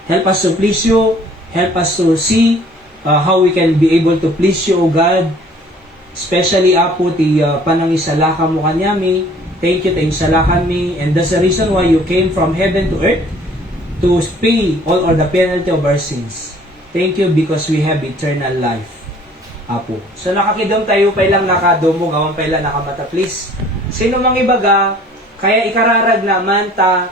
Help us to please you. Help us to see how we can be able to please you, O God. Especially, Apo, panangisalakan mo kanyami. Thank you, insalakan mi. And that's the reason why you came from heaven to earth to pay all or the penalty of our sins. Thank you because we have eternal life. Apo. So nakakidom tayo pa lang nakadomo, gawan pa lang nakamata, please. Sino mang ibaga, kaya ikararag naman ta,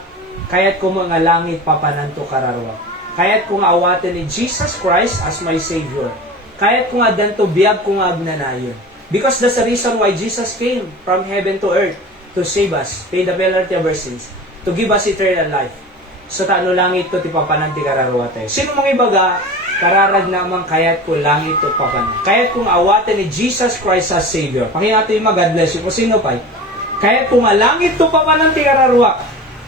kaya't kung mga langit papananto kararwa. Kaya't kung awatin ni Jesus Christ as my Savior. Kaya't kung adanto biyag kung agnanayon. Because that's the reason why Jesus came from heaven to earth to save us, pay the penalty of our sins, to give us eternal life. So taano langit to ti papananti kararwa tayo. Sino mang ibaga, kararag naman kaya't kung langit to papan. Kaya't kung awatin ni Jesus Christ as Savior. Pakinggan natin yung God bless you. Kung sino pa? Kaya pumalangit to pa man ang tikararwa.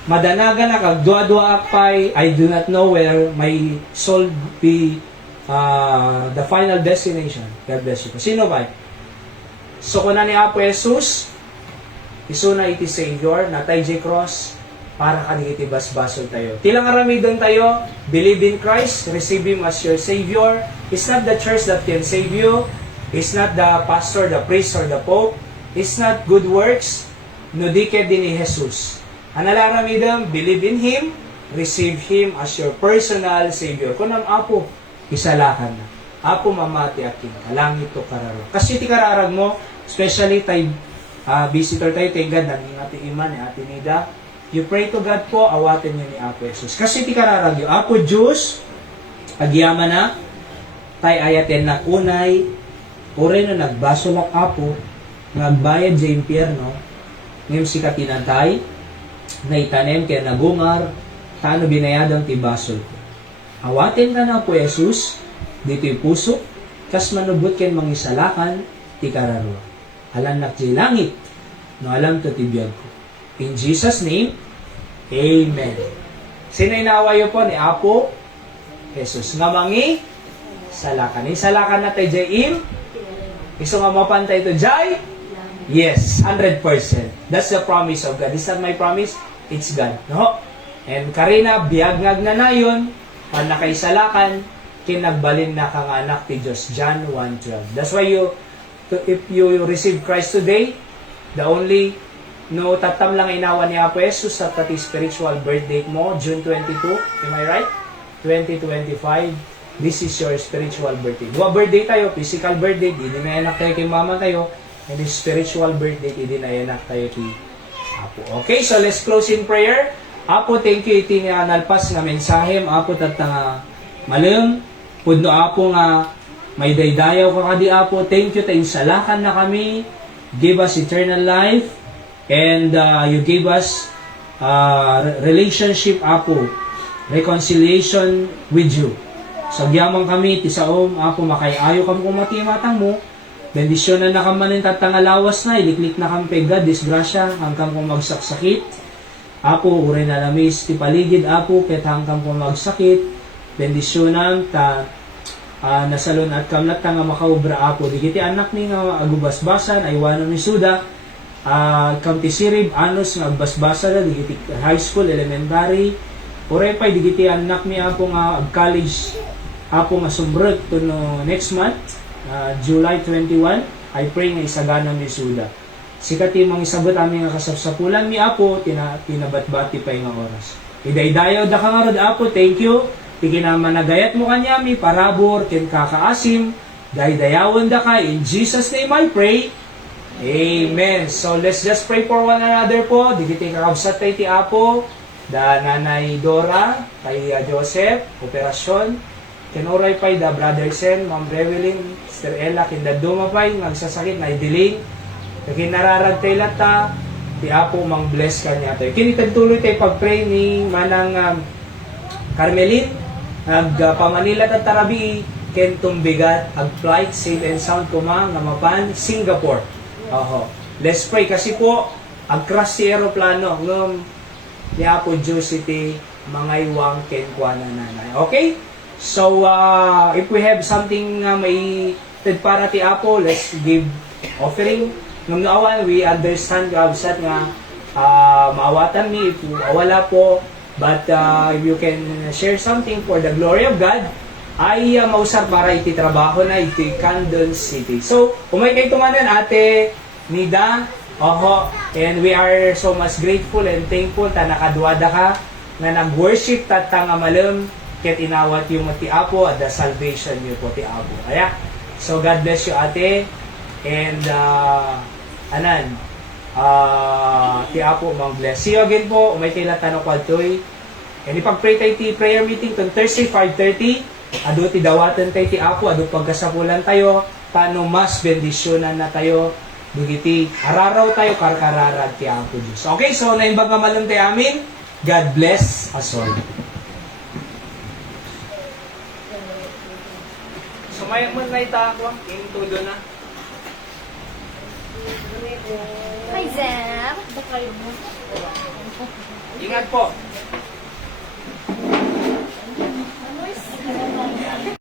Madanaga na kag dua-dua akpay, I do not know where my soul be the final destination. God bless you. Sino ba? So kung na ni Apo Jesus, isuna iti Savior, natay J cross, para kanigiti basbasol tayo. Tilang aramidon tayo, believe in Christ, receive Him as your Savior. It's not the church that can save you. It's not the pastor, the priest, or the pope. It's not good works. No di ke din ni Jesus. Analaramidam, believe in Him, receive Him as your personal Savior. Kung ang Apo, isalakan na. Apo mamati akin, alangit to kararo. Kasi ti kararag mo, especially tay visitor tayo, tay God, nanging ati iman, ni ati nida, you pray to God po, awatin niyo ni Apo Jesus. Kasi ti kararag yung Apo Diyos, agyaman na, tay ayaten na unay, ore na nagbasolak Apo, nagbayad sa impyerno, ngayon si katinantay, na itanem kaya nagungar, tano binayadang tibasol ko. Awatin ka na po, Jesus, dito yung puso, kas manubot ken mangisalakan, ti kararo. Alam nak di langit, no alam to tibiyag ko. In Jesus' name, Amen. Sino inaawayo po ni Apo? Jesus. Nga mangi, salakan. Isalakan na tayo jay iso nga mapantay ito jay? Yes, 100%. That's the promise of God. Is that my promise? It's God. No? And Karina, biyagngag na yun, panakaisalakan, kinagbalin na kang anak ti Diyos. John 1:12. That's why if you receive Christ today, the only tatam lang inawa ni Apo Jesus sa pati spiritual birth date mo, June 22. Am I right? 2025. This is your spiritual birthday. Dua birthday tayo, physical birthday, di na anak tayo kay mama tayo, and this spiritual birthday, di na anak tayo kay Apo. Okay, so let's close in prayer. Apo, thank you iti nga nalpas nga mensahe. Apo, tatang malam, pudno Apo nga may daydayaw ka kadi Apo. Thank you, tayong salakan na kami. Give us eternal life. And you gave us relationship, Apo. Reconciliation with you. So, gyamang kami, tisaom, Apo, makayayo kami kung matimatang mo. Bendisyonan na kamanin tatangalawas na, iliklik na kami pegad, disgrasya, hanggang kung magsaksakit. Apo, uri na lamis, ti paligid, Apo, ket hanggang kung magsakit. Bendisyonan, nasalon at kamlat ta nga makaubra, Apo. Digiti anak ni nga agubasbasan, ay wano ni Suda, kamti sirib, anos nga agbasbasa na, digiti high school, elementary. Uri pa, digiti anak ni Apo nga college, Apo nga sumbrot to no next month, July 21, I pray nga isagana mi Suda. Sikati mang isabot aming nga kasapsapulan mi Apo, tinabatbati pa nga oras. Idaydayaw da ka nga rod, Apo, thank you. Tikinamanagayat mo kanya mi, parabor, ken kakaasim, daydayawan da ka, in Jesus' name I pray. Amen. So let's just pray for one another po. Digiti kakabsat tayo ti Apo, da Nanay Dora, kay Joseph, operasyon. Kenoray pay da Brother Sen, Ma'am Rewelyn, Sister Ella, kinda dumapay, nagsasakit, na idiling. Kinararag tayo lata, ti Apo mang bless ka niya tayo. Kinitagtuloy tayo pag-pray ni Manang Carmelin, nagpamanila at tarabi, ken tumbigat, ag-flight, safe and sound kumang, namapan, Singapore. Oho. Let's pray, kasi po, ag-crash si aeroplano, ngum, ni Apo Diyos iti, mga iwang kenkwana nanay. Okay? So, if we have something may para ti Apo, let's give offering. Nung naawan, we understand kabsat nga maawatan mi if wala po. But if you can share something for the glory of God, ay mausap para iti trabaho na iti Candon City. So, umay kayo tumanan, Ate Nida. Oho. And we are so much grateful and thankful ta nakaduwada ka nga nag-worship tatang malam ket inawat yung ti Apo at the salvation niyo po ti Apo. Kaya, so God bless you, Ate. And ti Apo mang bless. See you again po. Umay kayo tanong kwaltoy. And ipag-pray tayo ti prayer meeting on Thursday 5:30. Ado ti dawatan tayo ti Apo. Ado pagkasapulan tayo. Paano mas bendisyonan na tayo. Dugiti araraw tayo karkararag ti Apo Diyos. Okay, so naimbag nga malam tayo amin. God bless us all. So, may mo na ita ako, yung tulo na. Hi, Zem. Ba kayo mo? Ingat po.